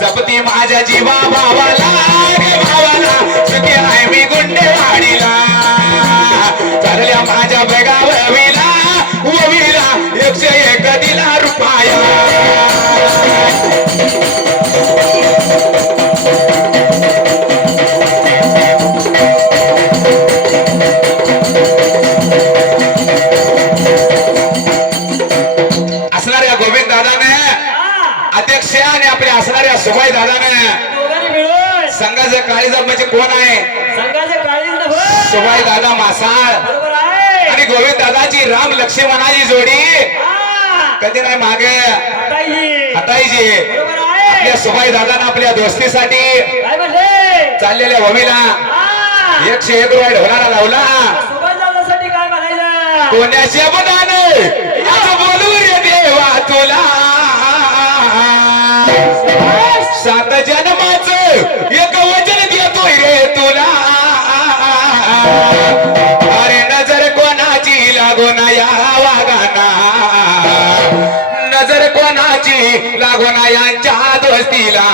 जपती माझ्या जीवा भावाला गे भावाला सुखी आहे मी गुंडेवाडीला चालल्या माझ्या बगाववीला ववीला 101 दिला रुपया असणाऱ्या गोविंद दादाने अध्यक्ष आणि आपल्या असणाऱ्या सुभाई दादाने दोघांनी मिळून संघाचं काळीजात म्हणजे कोण आहे संघाचे काळीज नव्हे सुभाई दादा मासाळ बरोबर आहे आणि गोविंद दादाची राम लक्ष्मणाची जोडी हा, कधी नाही मागे हटाई. हटायची. बरोबर आहे आपल्या सुभाई दादांना आपल्या दोस्तीसाठी काय म्हणले चाललेल्या भूमीला हा, 101 रुपये ढोलाला लावला. सुभाष दादासाठी काय म्हणायचं कोणाच्या बुधाने आज बोलू रे देवा तुला, सात जन्माचं एक वचन देतोय रे तुला. अरे नजर कोणाची लागून या वागाना, नजर कोणाची लागून यांच्या दोस्तीला,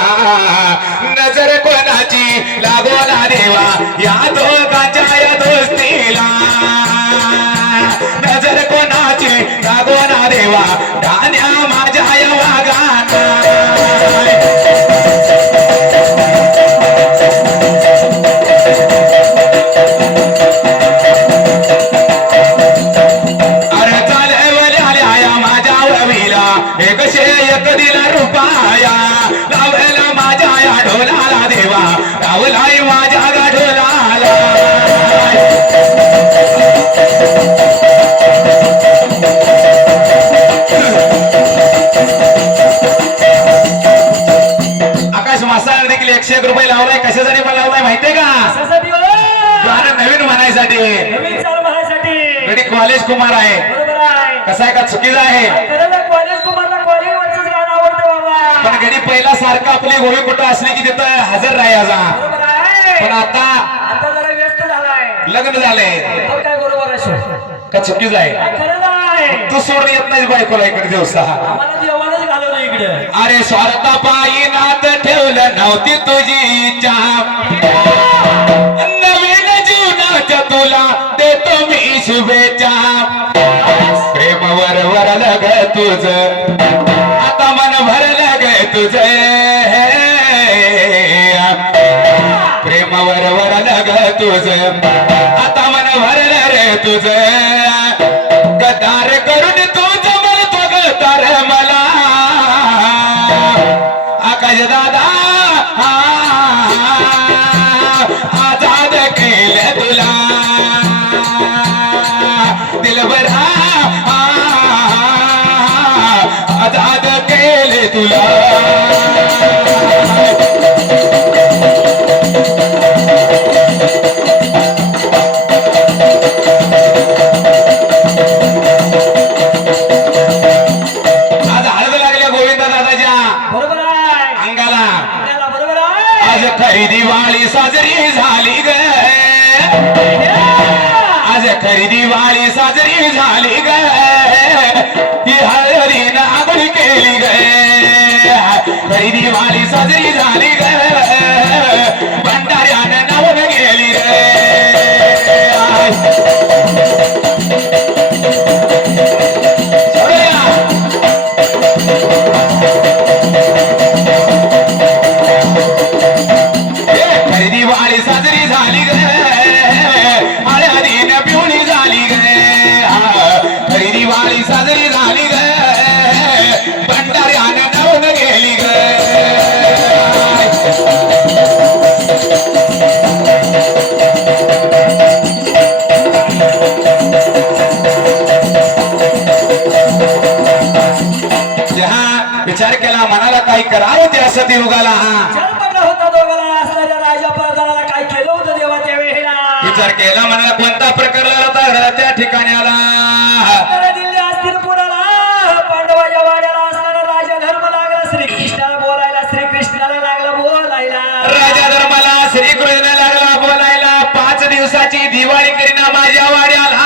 नजर कोणाची लागून देवा या दोघांच्या या दोस्तीला, नजर कोणाची लागून देवा धान्या माझ्या या वागाना. अरे चालवल्या या माझ्या ववीला 101 दिला रुपया, लावला माझ्या या ढोलाला देवा, लावलाय माझ्या गाढोलाला. आकाश मासाळ देखील 101 रुपये लावलाय. कशासाठी पण लावलाय माहितीये का? कशासाठी हो? गाणं नवीन म्हणायसाठी. नवीन चालू म्हणायसाठी. गडी कॉलेज कुमार आहे. बरोबर आहे कसं आहे का चुकीचं आहे? खरं तर कॉलेज कुमारला कॉलेज वरच गाणं आवडतं बाबा. पण गडी पहिला सारखा आपली गोळी कुठं असली की तिथं हजर राहायचा. बरोबर आहे पण आता आता जरा व्यस्त झालाय. लग्न झाले तो काय बरोबर आहे का चुकीचं आहे? काय खरं आहे तू सोडून येत नाही बायकोला इकडे दिवसा. आम्हाला देवानच घालवलं इकडे. अरे स्वार्था पायी नात ठेवलं नव्हती तुझी इच्छा, नवीन जीवनाच्या तुला देतो मी शुभेच्छा. प्रेमावर वरलं ग तुझ, आता मन भरलं ग तुझ, प्रेमावर वरलं ग तुझ, आता मन भरलं रे तुझ. गदार करून तू जमलतो ग तार मला, आकाश दादा आजाद केलं तुला, दिलभरा आजाद केले तुला. आज हळद लागल्या गोविंदा दादाच्या बरोबर आहे अंगाला. आपल्याला बरोबर आहे आज खरी दिवाळी साजरी झाली ग, आज खरी दिवाळी साजरी झाली ग, ती हळदीनं आंघोळ केली ग, खरी दिवाळी साजरी झाली ग, भंडाऱ्यानं नावून गेली ग. खरी दिवाळी साजरी झाली ग, हळदीनं पिवळी झाली ग, खरी दिवाळी साजरी झाली ग, भंडाऱ्यानं नावून गेली ग. विचार केला मनाला काही करावं ते असं ते युगाला. विचार पडला होता दोघाला असणाऱ्या राजा प्रधानाला काय केलं होतं देवा त्या वेळेला. विचार केला मनाला कोणता प्रकार आला त्या ठिकाणी आला. तर दिल्ली हस्तिनापुराला पांडवाच्या वाड्याला असणारा राजा धर्म लागला श्रीकृष्णाला बोलायला, श्रीकृष्णाला लागला बोलायला, राजा धर्माला श्रीकृष्ण लागला बोलायला. 5 दिवसाची दिवाळी करीना माझ्या वाड्याला,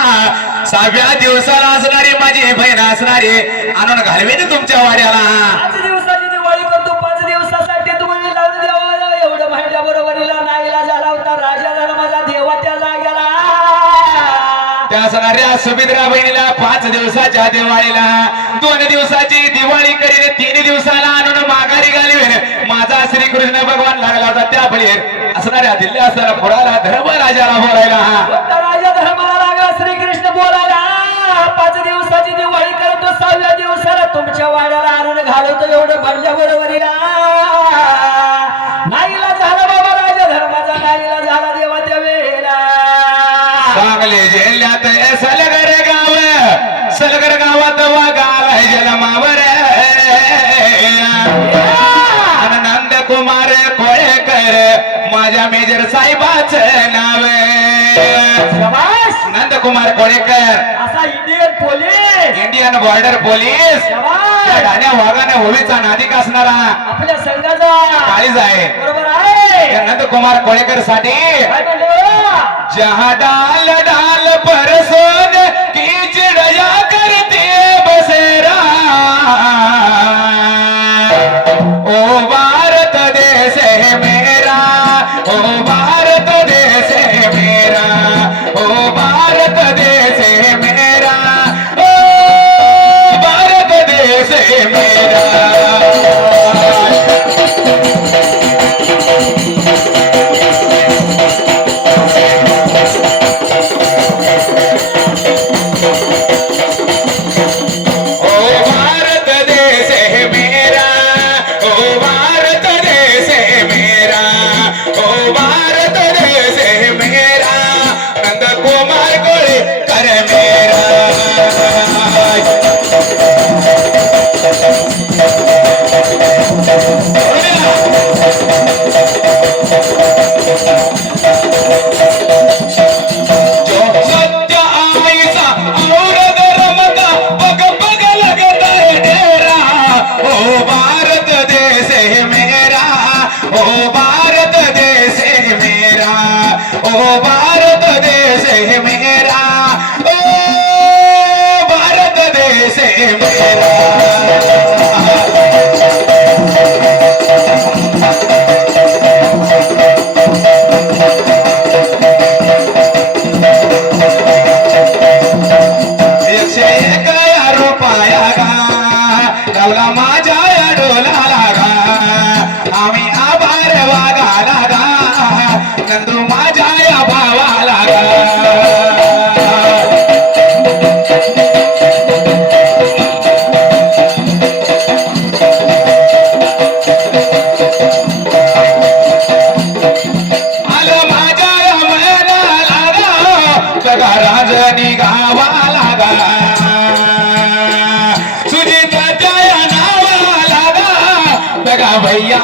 6व्या दिवसाला असणारी माझी बहीण असणारी आणून घालवेन तुमच्या वाड्याला. 5 दिवसाची दिवाळी करतो, 5 दिवसासाठी तुम्ही लावून द्यावा एवढं म्हणल्या बरोबरीला नाईला झाला होता राजा धर्माचा देवा त्या जाग्याला. त्या असणाऱ्या सुभद्रा बहिणीला 5 दिवसाच्या दिवाळीला 2 दिवसाची दिवाळी करीन, 3 दिवसाला आणून माघारी घालवेन माझा श्रीकृष्ण भगवान लागला होता. त्या बळीर असणाऱ्या दिल्ली असणारा पुढाला धर्म राजाला बोलायला. कोणता राजा धर्माला लागला श्रीकृष्ण बोलायला. 5 दिवसाची दिवाळी करतो, 6व्या दिवसाला तुमच्या वाड्याला आणून घालवतो एवढं म्हणल्या बरोबरीला. नाईला झाला बाबा राजा धर्माचा, नाईला झाला देवा त्या वेळेला. माझ्या मेजर साहेबाचं नाव शाबास. नंदकुमार कोळेकर, असा Indian police, Indian border police, शाबास. त्या ढाण्या वाघाने होळीचा नादिक असणारा आपल्या संघाचा काळीज आहे. बरोबर आहे. या नंदकुमार कोळेकर साठी काय म्हणलं? जहा डाल डाल परसोन की चिड़िया करते बसेरा, ओ भारत देश है मेरा, ओ भारत देश है मेरा, ओ भारत देश है मेरा, ओ भारत देश है मेरा. भैया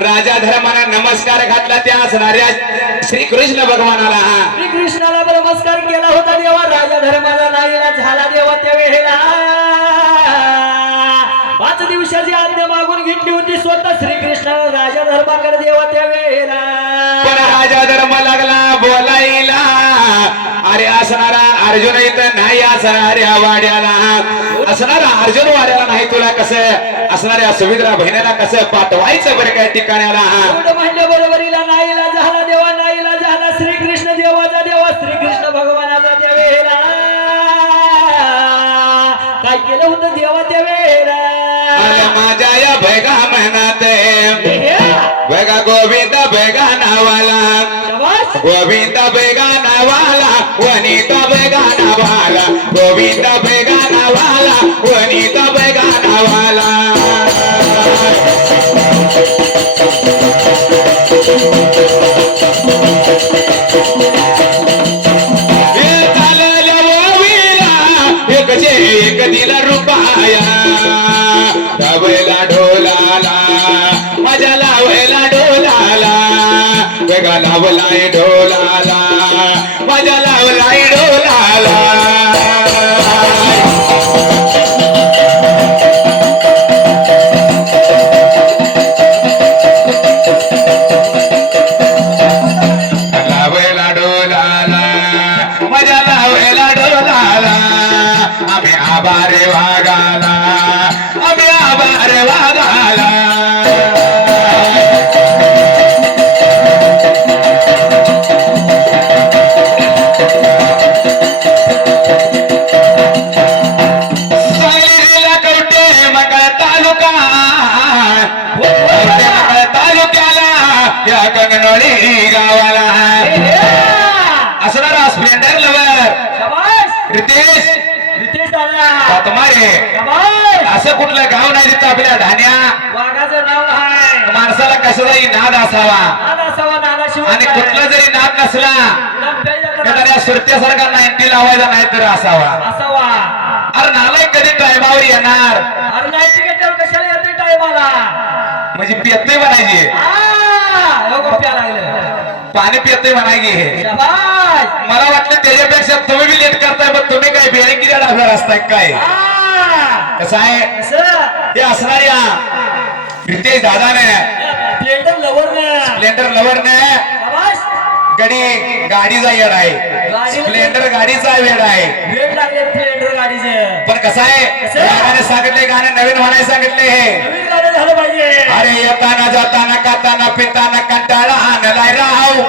राजा धर्माला नमस्कार घातला त्या असणाऱ्या श्री कृष्ण भगवानाला श्री कृष्णाला नमस्कार केला होता देवा. राजा धर्माला नाहीला झाला देवा. त्या वेळेला 5 दिवसाची आज्ञा मागून घेतली होती स्वतः श्री कृष्णाला राजा धर्माकडे देवा. त्या वेळेला पण राजा धर्म लागला बोलायला. अरे असणारा अर्जुन इथं नाही असणाऱ्या वाड्याला, असणारा अर्जुन वाड्याला नाही. तुला कसं असणाऱ्या सुमित्रा बहिणीला कसं पाठवायचं बरं काय ठिकाण्याला. म्हणल्या बरोबरीला नाहीला झाला देवा. नाहीला झाला श्रीकृष्ण देवाचा देवा. श्रीकृष्ण भगवानाचा त्या वेळेला काय केलं होतं देवा. त्या वेळेला माझ्या या भैगा म्हणत भैगा गोविंद भैगा नावाला, गोविंद भैगा नावाला, वनिता भैगा नावाला, गोविंद भैगा नावाला, वनिता भैगा नावाला. एक दिला रुपया लावला ढोलाला, माझ्या लावला ढोलाला, वेगा लावलाय ढोलाला, माझ्या लावला लाला लावेला डोलाला मजा लावेला डोलाला आम्ही आभारे वागाला आम्ही आभारे वागाला सांगलीला कवटे मकळ तालुका कवटे मकळ तालुक्याला या कंगनोळी गावाला असणारा स्प्लेंडर लवर शाबास रितेश रितेश दादा तुम्हारे शाबास असं कुठलं गाव नाही तिथं आपल्या धान्या वाघाचं नाव आहे माणसाला कशाचाही नाद असावा नाना सवा नाना शिवाय आणि कुठला जरी नाद नसला तर या सुरत्यासारखा 90 लावायचा नाही तर असावा असावा अरे नालाय कधी टायमावर येणार अरे नाही तिकीट कशाला येते टायमाला म्हणजे पियतोय म्हणायची प्या लागलं पाणी पियतोय म्हणायची शाबास मला वाटलं त्याच्यापेक्षा तुम्ही बी लेट करताय पण तुम्ही काय बेरिंग किती डाबणार असताय काय कसं आहे असं हे असणाऱ्या रितेश दादाने प्लेंडर लवर ना स्प्लेंडर लवरने शाबास गडी गाडीचा वेळ आहे स्प्लेंडर गाडीचा वेळ आहे वेळ लागले प्लेंडर गाडीचे पण कसं आहे गाण्याने सांगितले गाणे नवीन म्हणायला सांगितले हे नवीन गाणं झालं पाहिजे अरे येताना जाताना खाताना पिताना कंटाळा आणलाय राव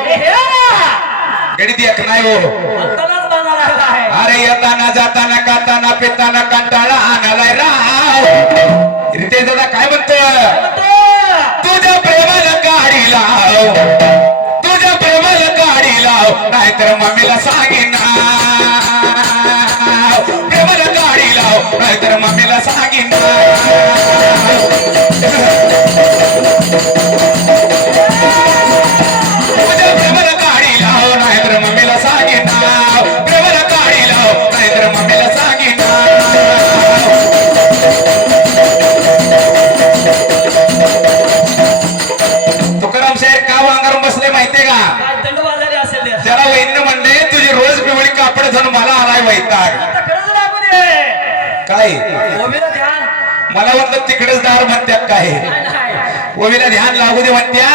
गडीत एक नाही हो अंतराच बनणार आहे अरे येताना जाताना खाताना पिताना कंटाळा आणलाय राव रितेश दादा काय म्हणतो तुझ्या प्रेमाला गाडी लाव तुझ्या प्रेमाला गाडी लाव नाहीतर मम्मीला सांगेन प्रेमाला गाडी लाव नाहीतर मम्मीला सांगेन तुझ्या प्रेमाला गाडी लाव नाहीतर मम्मीला सांगेन प्रेमाला गाडी लाव नाहीतर मम्मीला सांगेन तुकाराम साहेब का वांगारून बसले माहितीये का काय दंड वाजले असेल ते. त्याला वैद्य म्हणले तुझी रोज पिवळी कापड झालं मला आलाय वैताग आता खरंच लागू दे काय ओवीला ध्यान मला वाटलं तिकडेच दार म्हणत्यात काय काय नाही ओवीला ध्यान लागू दे म्हणत्या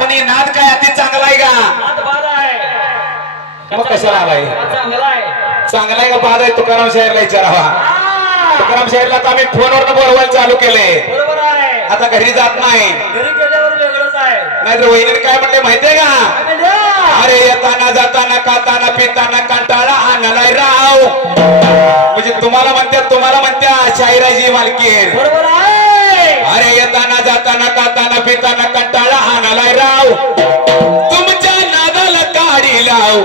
पण हे नाद काय अति चांगला आहे का आता बाद आहे मग कशाला आलाय चांगला आहे चांगला आहे का बाद आहे तुकाराम साहेबला विचारावा तुकाराम साहेबला तर आम्ही फोनवर बोलवायला चालू केले बरोबर आहे आता घरी जात नाही घरी गेल्यावर वेगळंच आहे नाहीतर वहिनीने काय म्हणले माहितीये का म्हणजे अरे येताना जाताना खाताना पिताना कंटाळा आणलाय राव म्हणजे तुम्हाला म्हणत्या शाहिराजी मालकीन बरोबर आहे अरे येताना जाताना खाताना पिताना कंटाळा आणलाय राव तुमच्या नादाला काढी लाव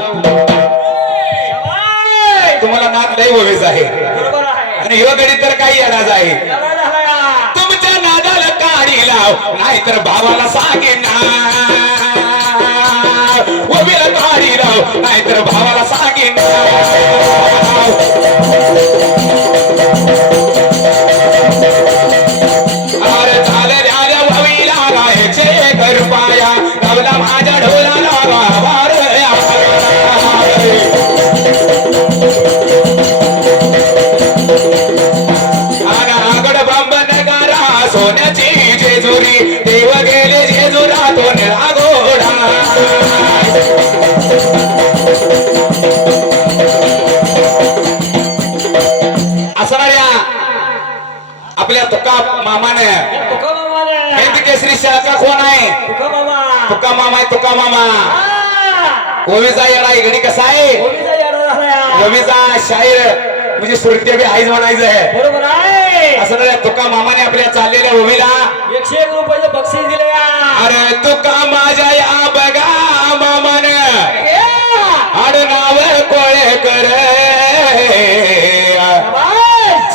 शाबास. तुम्हाला नाद लय ओवेच आहे बरोबर आहे आणि ह्यो गडी तर काही येणार आहे याला झाला तुमच्या नादाला काढी लाव नाहीतर भावाला सांगेन ओबीला काढी लाव नाहीतर भावाला सांगेन अरे झाल्या भावीला गायचे कृपाया गावला माझ्या ढोलाला गावार आगड ब्राह्मण गारा सोन्याची जेजुरी देव गेले जेजुरा तो निळा घोडा असणाऱ्या आपल्या तुका मामाने तुका मामाने हिंद केसरी शाखा कोण आहे तुका मामा तुका मामा आहे तुका मामा आ, ओवीचा येडा इगडी कसा आहे ओवीचा याडा झाला ओवीचा शाहीर म्हणजे सुरत्या बी आईज म्हणायचं आहे बरोबर आहे असणाऱ्या तुका मामाने आपल्या चाललेल्या ओवीला 101 रुपयाचं बक्षीस दिले अरे तुका माझ्या या बघा मामान आडनाव कोळेकर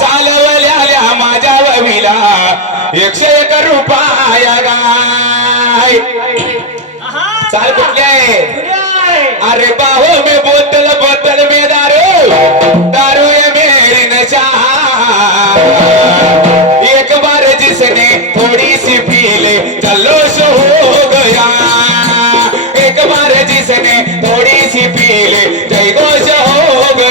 चालवल्या माझ्या ववीला 101 रुपया गाय चाल कुठली आहे अरे बाहो में बोतल बोतल में दारू ये मेरी नशा एक बार जिसने थोड़ी सी पी ले जल्लोश हो गया एक बार जिसने थोड़ी सी पी ले जय घोष हो गया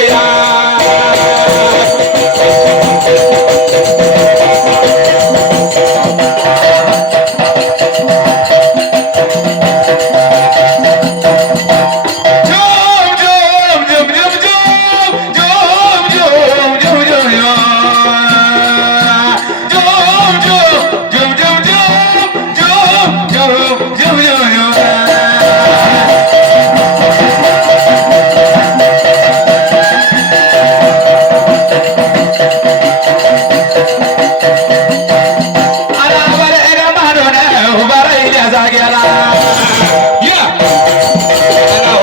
या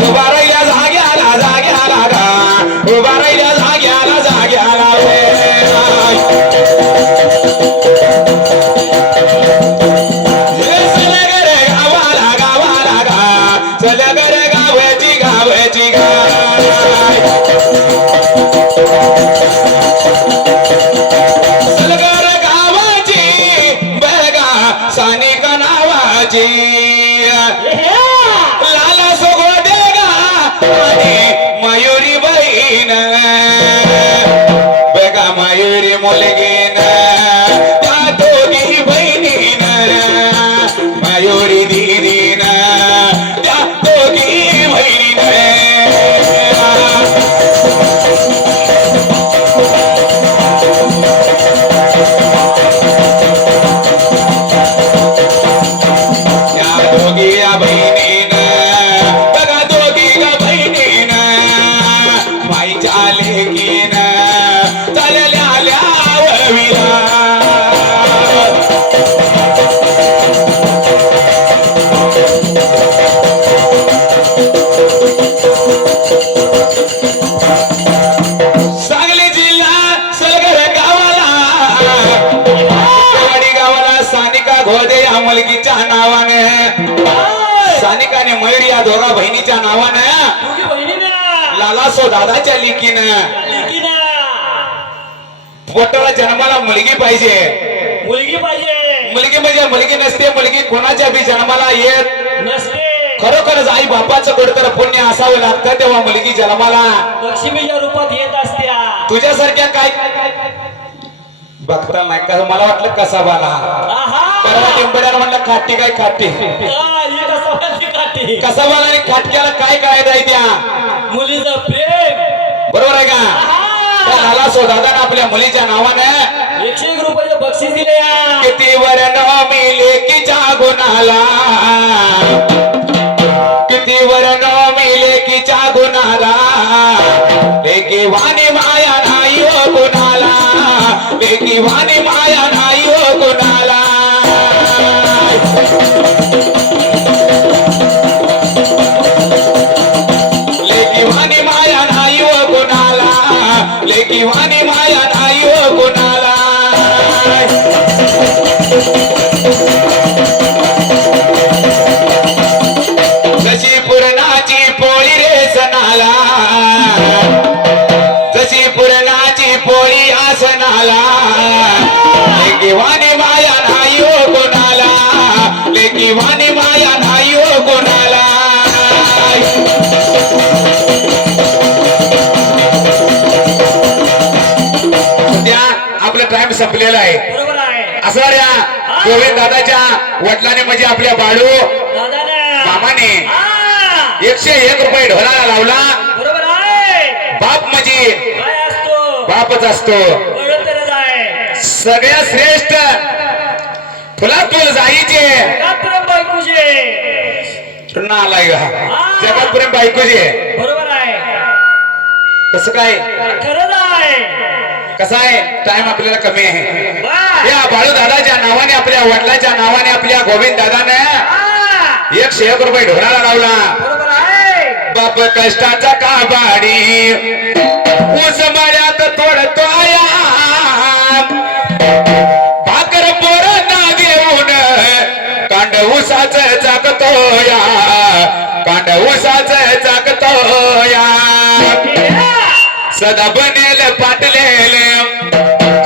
उभा राहिल्या जाग्याला जाग्याला गा उभा राहिल्या जाग्याला जाग्याला चला गरे गावाला गावाला गा चला गरे गावाची गावाची गाय सलगर गावाची बगा सानिका नावाची लाला सोगो देगा आणि मयुरी बहीण बघा मयुरी मुलगीन त्या दोघी बहिणीन मयुरी दिदीन त्या दोघी बहिणीन या दोघी या बहिणीन बघा दोघी ग बहिणीन माईच्या लेकीन चालल्या ल्यावविला सांगली जिल्हा सलगर गावाला वाडी गावाला सानिका घोडे या मुलगीच्या नावाने सानिकाने मयुरी या दोघा बहिणीच्या नावाने दोघी बहिणीनं लालासो दादाच्या लेकीनं लेकीनं पोटाला जन्माला मुलगी पाहिजे मुलगी पाहिजे मुलगी म्हणजे मुलगी नसते मुलगी कोणाच्या बी जन्माला येत नसते खरोखरच आई बापाचं कुठतर पुण्य असावं लागतं तेव्हा मुलगी जन्माला लक्ष्मीच्या रूपात येत असत्या तुझ्यासारख्या काय बघता नाही का मला वाटलं कसा बाला परवा टेंबड्याला म्हणलं खाटी काय खाटी कसा बाला आणि खाटक्याला काय कायदा आहे त्या मुलीचं प्रेम बरोबर आहे का त्या लाला सोदादान आपल्या मुलीच्या नावाने 101 रुपये बक्षीस दिले या किती वरण मिले की गुणाला किती वरण मिले की गुणाला लेकी वाणी माया नाही हो गुणाला लेकी वाणी माया नाही हो गुणाला लेकी वाणी माया नाही हो गुणाला लेकी वाणी माया नाही हो गुणाला जशी पुरणाची पोळी रे सणाला जशी पुरणाची पोळी आसनाला लेकी वाणी माया नाही हो कोणाला लेकी वाणी माया नाही हो कोणाला सध्या आपला टाइम संपलेला आहे बरोबर आहे असणाऱ्या गोविंद दादाच्या वडिलांनी म्हणजे आपल्या बाळू दादाने मामाने हा, 101 रुपये ढोलाला लावला बरोबर आहे बाप म्हणजे काय असतो बापच असतो बरोबरच आहे सगळ्यात श्रेष्ठ तुला तुल जाईचे कात्रम बायकोचे नालाय जगात प्रेम बायकोचे बरोबर आहे कसं काय खरंच आहे कसं आहे टाइम आपल्याला कमी आहे वा, या बाळू दादाच्या नावाने आपल्या वडिलांच्या नावाने आपल्या गोविंद दादाने हा, 101 रुपये ढोलाला लावला बरोबर आहे बाप कष्टाचा काबाडी ऊस मळ्यात तोडतो आया भाकर पोरांना देऊन कांड ऊसाच चाकतोया कांड ऊसाच चाकतोया सदा बनेल पाटलेले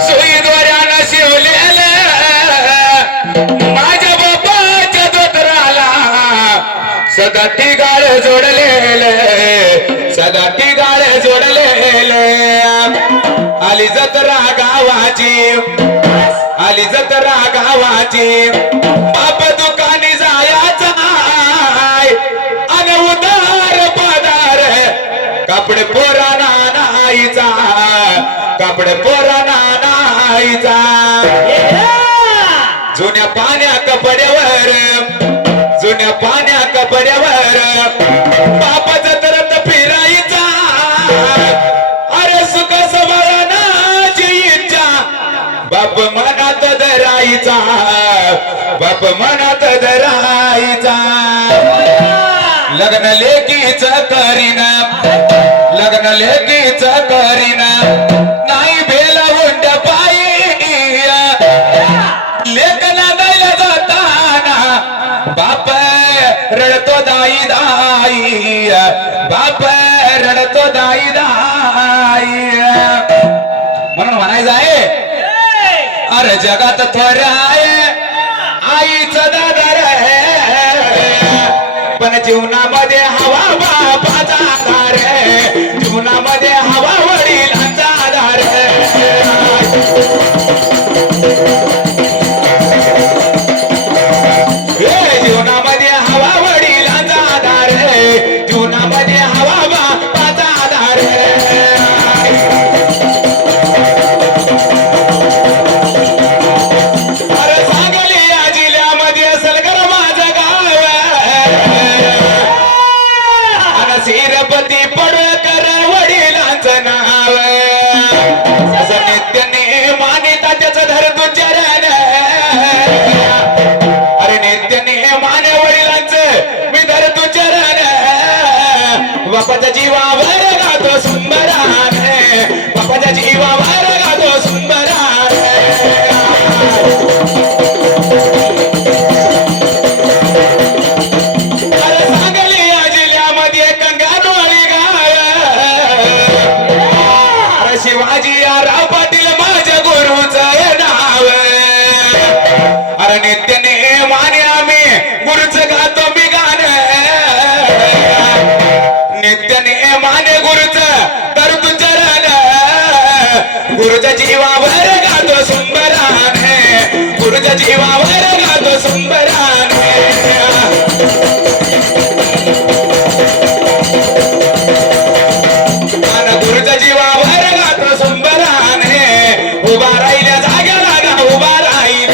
सुई दोऱ्यानं शिवलेले माझ्या बापाच्या दोतराला सदा तिगाळ जोडलेले सदा तिगाळ जोडलेले आली जत्रा गावाची आली जत्रा गावाची बाप दुकानी जायाचा अन उदार पदार कापड पोराना नाहीचा कापड पोराना नाहीचा जुन्या पाण्या कपड्यावर जुन्या पाण्या कपड्यावर बाप जत्रत फिरायचा अरे सुख समाधानाची इच्छा बाप मनात धरायचा बाप मनात धरायचा लग्न लेकीच करीना लग्न लेकीच करीना नाही बेला उंड पायी लेकना दैला जाताना बाप रडतो दाई दाई बाप रडतो दाई दाई म्हणून म्हणायचं आहे अरे जगात थोर आहे आईच दादर पण जीवनामध्ये हवा बापाचा आधार जीवनामध्ये हवा वडिलांचा आधार जीवनामध्ये हवा वडिलांचा आधार जीवनामध्ये हवा बापाचा आधार अरे सांगली या जिल्ह्यामध्ये असेल गर माझं गाव शिरपती पडकर वडिलांचं नाव असं नित्याने मानिता त्याचं धरतो चरण अरे नित्याने माने वडिलांचं मी धरतो चरण बापाच्या जीवावर गातो सुंदरान बापाच्या जीवावर गातो सुंदरान अरे सांगली या जिल्ह्यामध्ये कंगारवाडी गाव अरे शिवाजी राव पाटील माझ्या गुरुचं नाव अरे नित्याने माने आम्ही गुरुचं गातो मी गाणं नित्याने माने गुरुचं तर तू चरण गुरुच्या जीवावर गातो सुंदरान गुरुच्या जीवावर गातो सुंदरान गुरुच्या जीवावर गातो सुंदरान उभा राहिल्या जागेला गा उभा राहील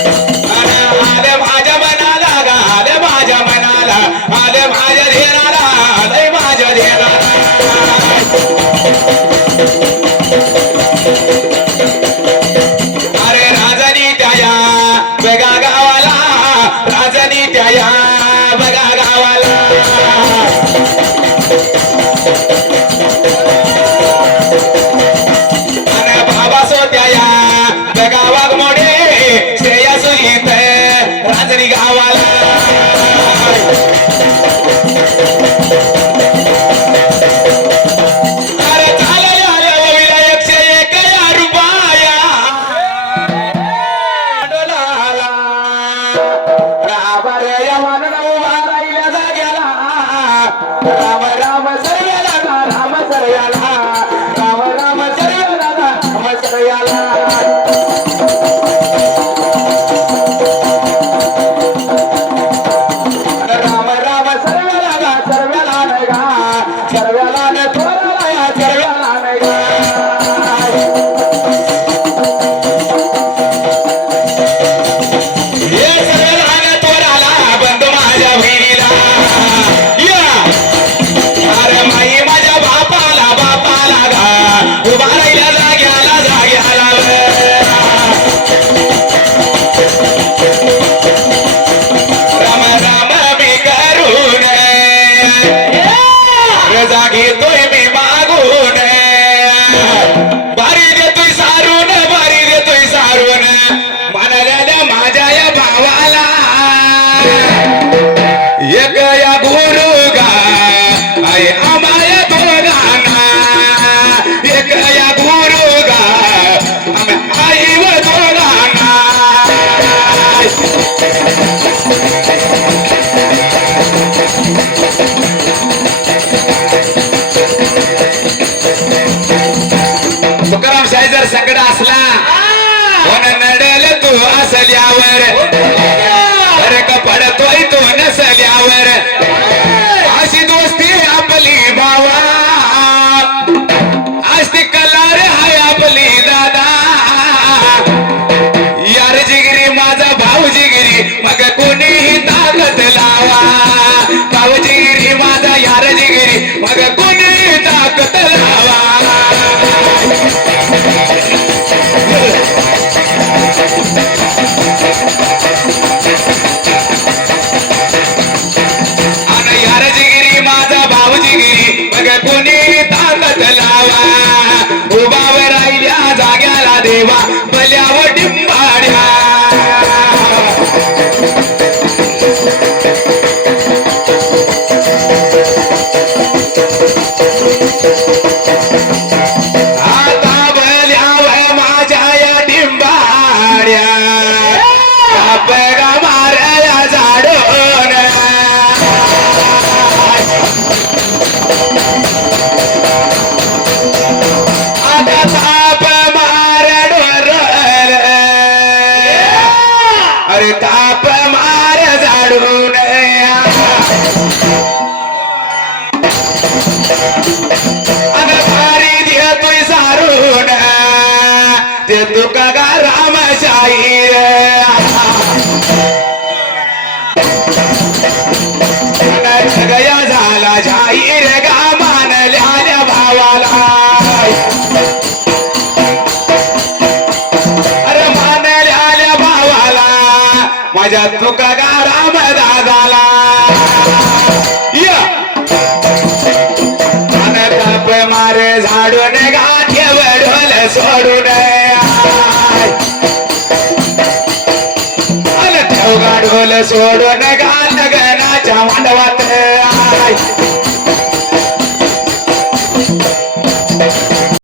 आले माझ्या मनाला गा आले माझ्या मनाला आले माझ्या धेराला आले माझ्या धेराला अरे राजनी त्याया बघा गावाला राजनी त्याया बघा गावाला अरे बाबा सोत्याया बघा वाघमोडे श्रेया सुनीत राजनी गावाला अरे चालले आले ओवीला 101 रुपया डोलाला राम रे यमन उभा राहिल्या जाग्याला राम राम सर्याला राम सर्याला राम राम सर्याला राम सर्याला राम राम सर्व्याला सर्व्याला नगा सर्व्याला न थोराला या सर्व्याला नगा हे सर्व्याला न थोराला बंद माझ्या बहिणीला या अरे माई माझ्या बापाला बापाला गा उभा राहिल्या जाग्याला जाग्याला राम राम मी करून रजा घेतोय मी मागून बारी देतोय सारून म्हणाल्या माझ्या या भावाला एक या गुरु गा आहे आम्हाला दोघांना एक या गुरु गा आम्ही आई व दोघांना तुकाराम शाही जर संकट असला कोण नडल तू असल्यावर फरक पडतोय तो नसल्यावर अशी दोस्ती आपली भावा आज ती कलार हाय आपली दादा यार जिगिरी माझा भाऊ जिगिरी मग कोणीही ताकद लावा भाऊ जिगिरी माझा यार जिगिरी मग कोणीही ताकद लावा ते तुका गा रामशाही गया झाला जाहीर गा मानल्याल्या भावाला अरे मानल्याल्या भावाला माझ्या तुका गा राम दादाला ताप मारे झाडून गाठेव ढोल सोडून ठेवगा ढोल सोडून गा लग्नाच्या मांडवात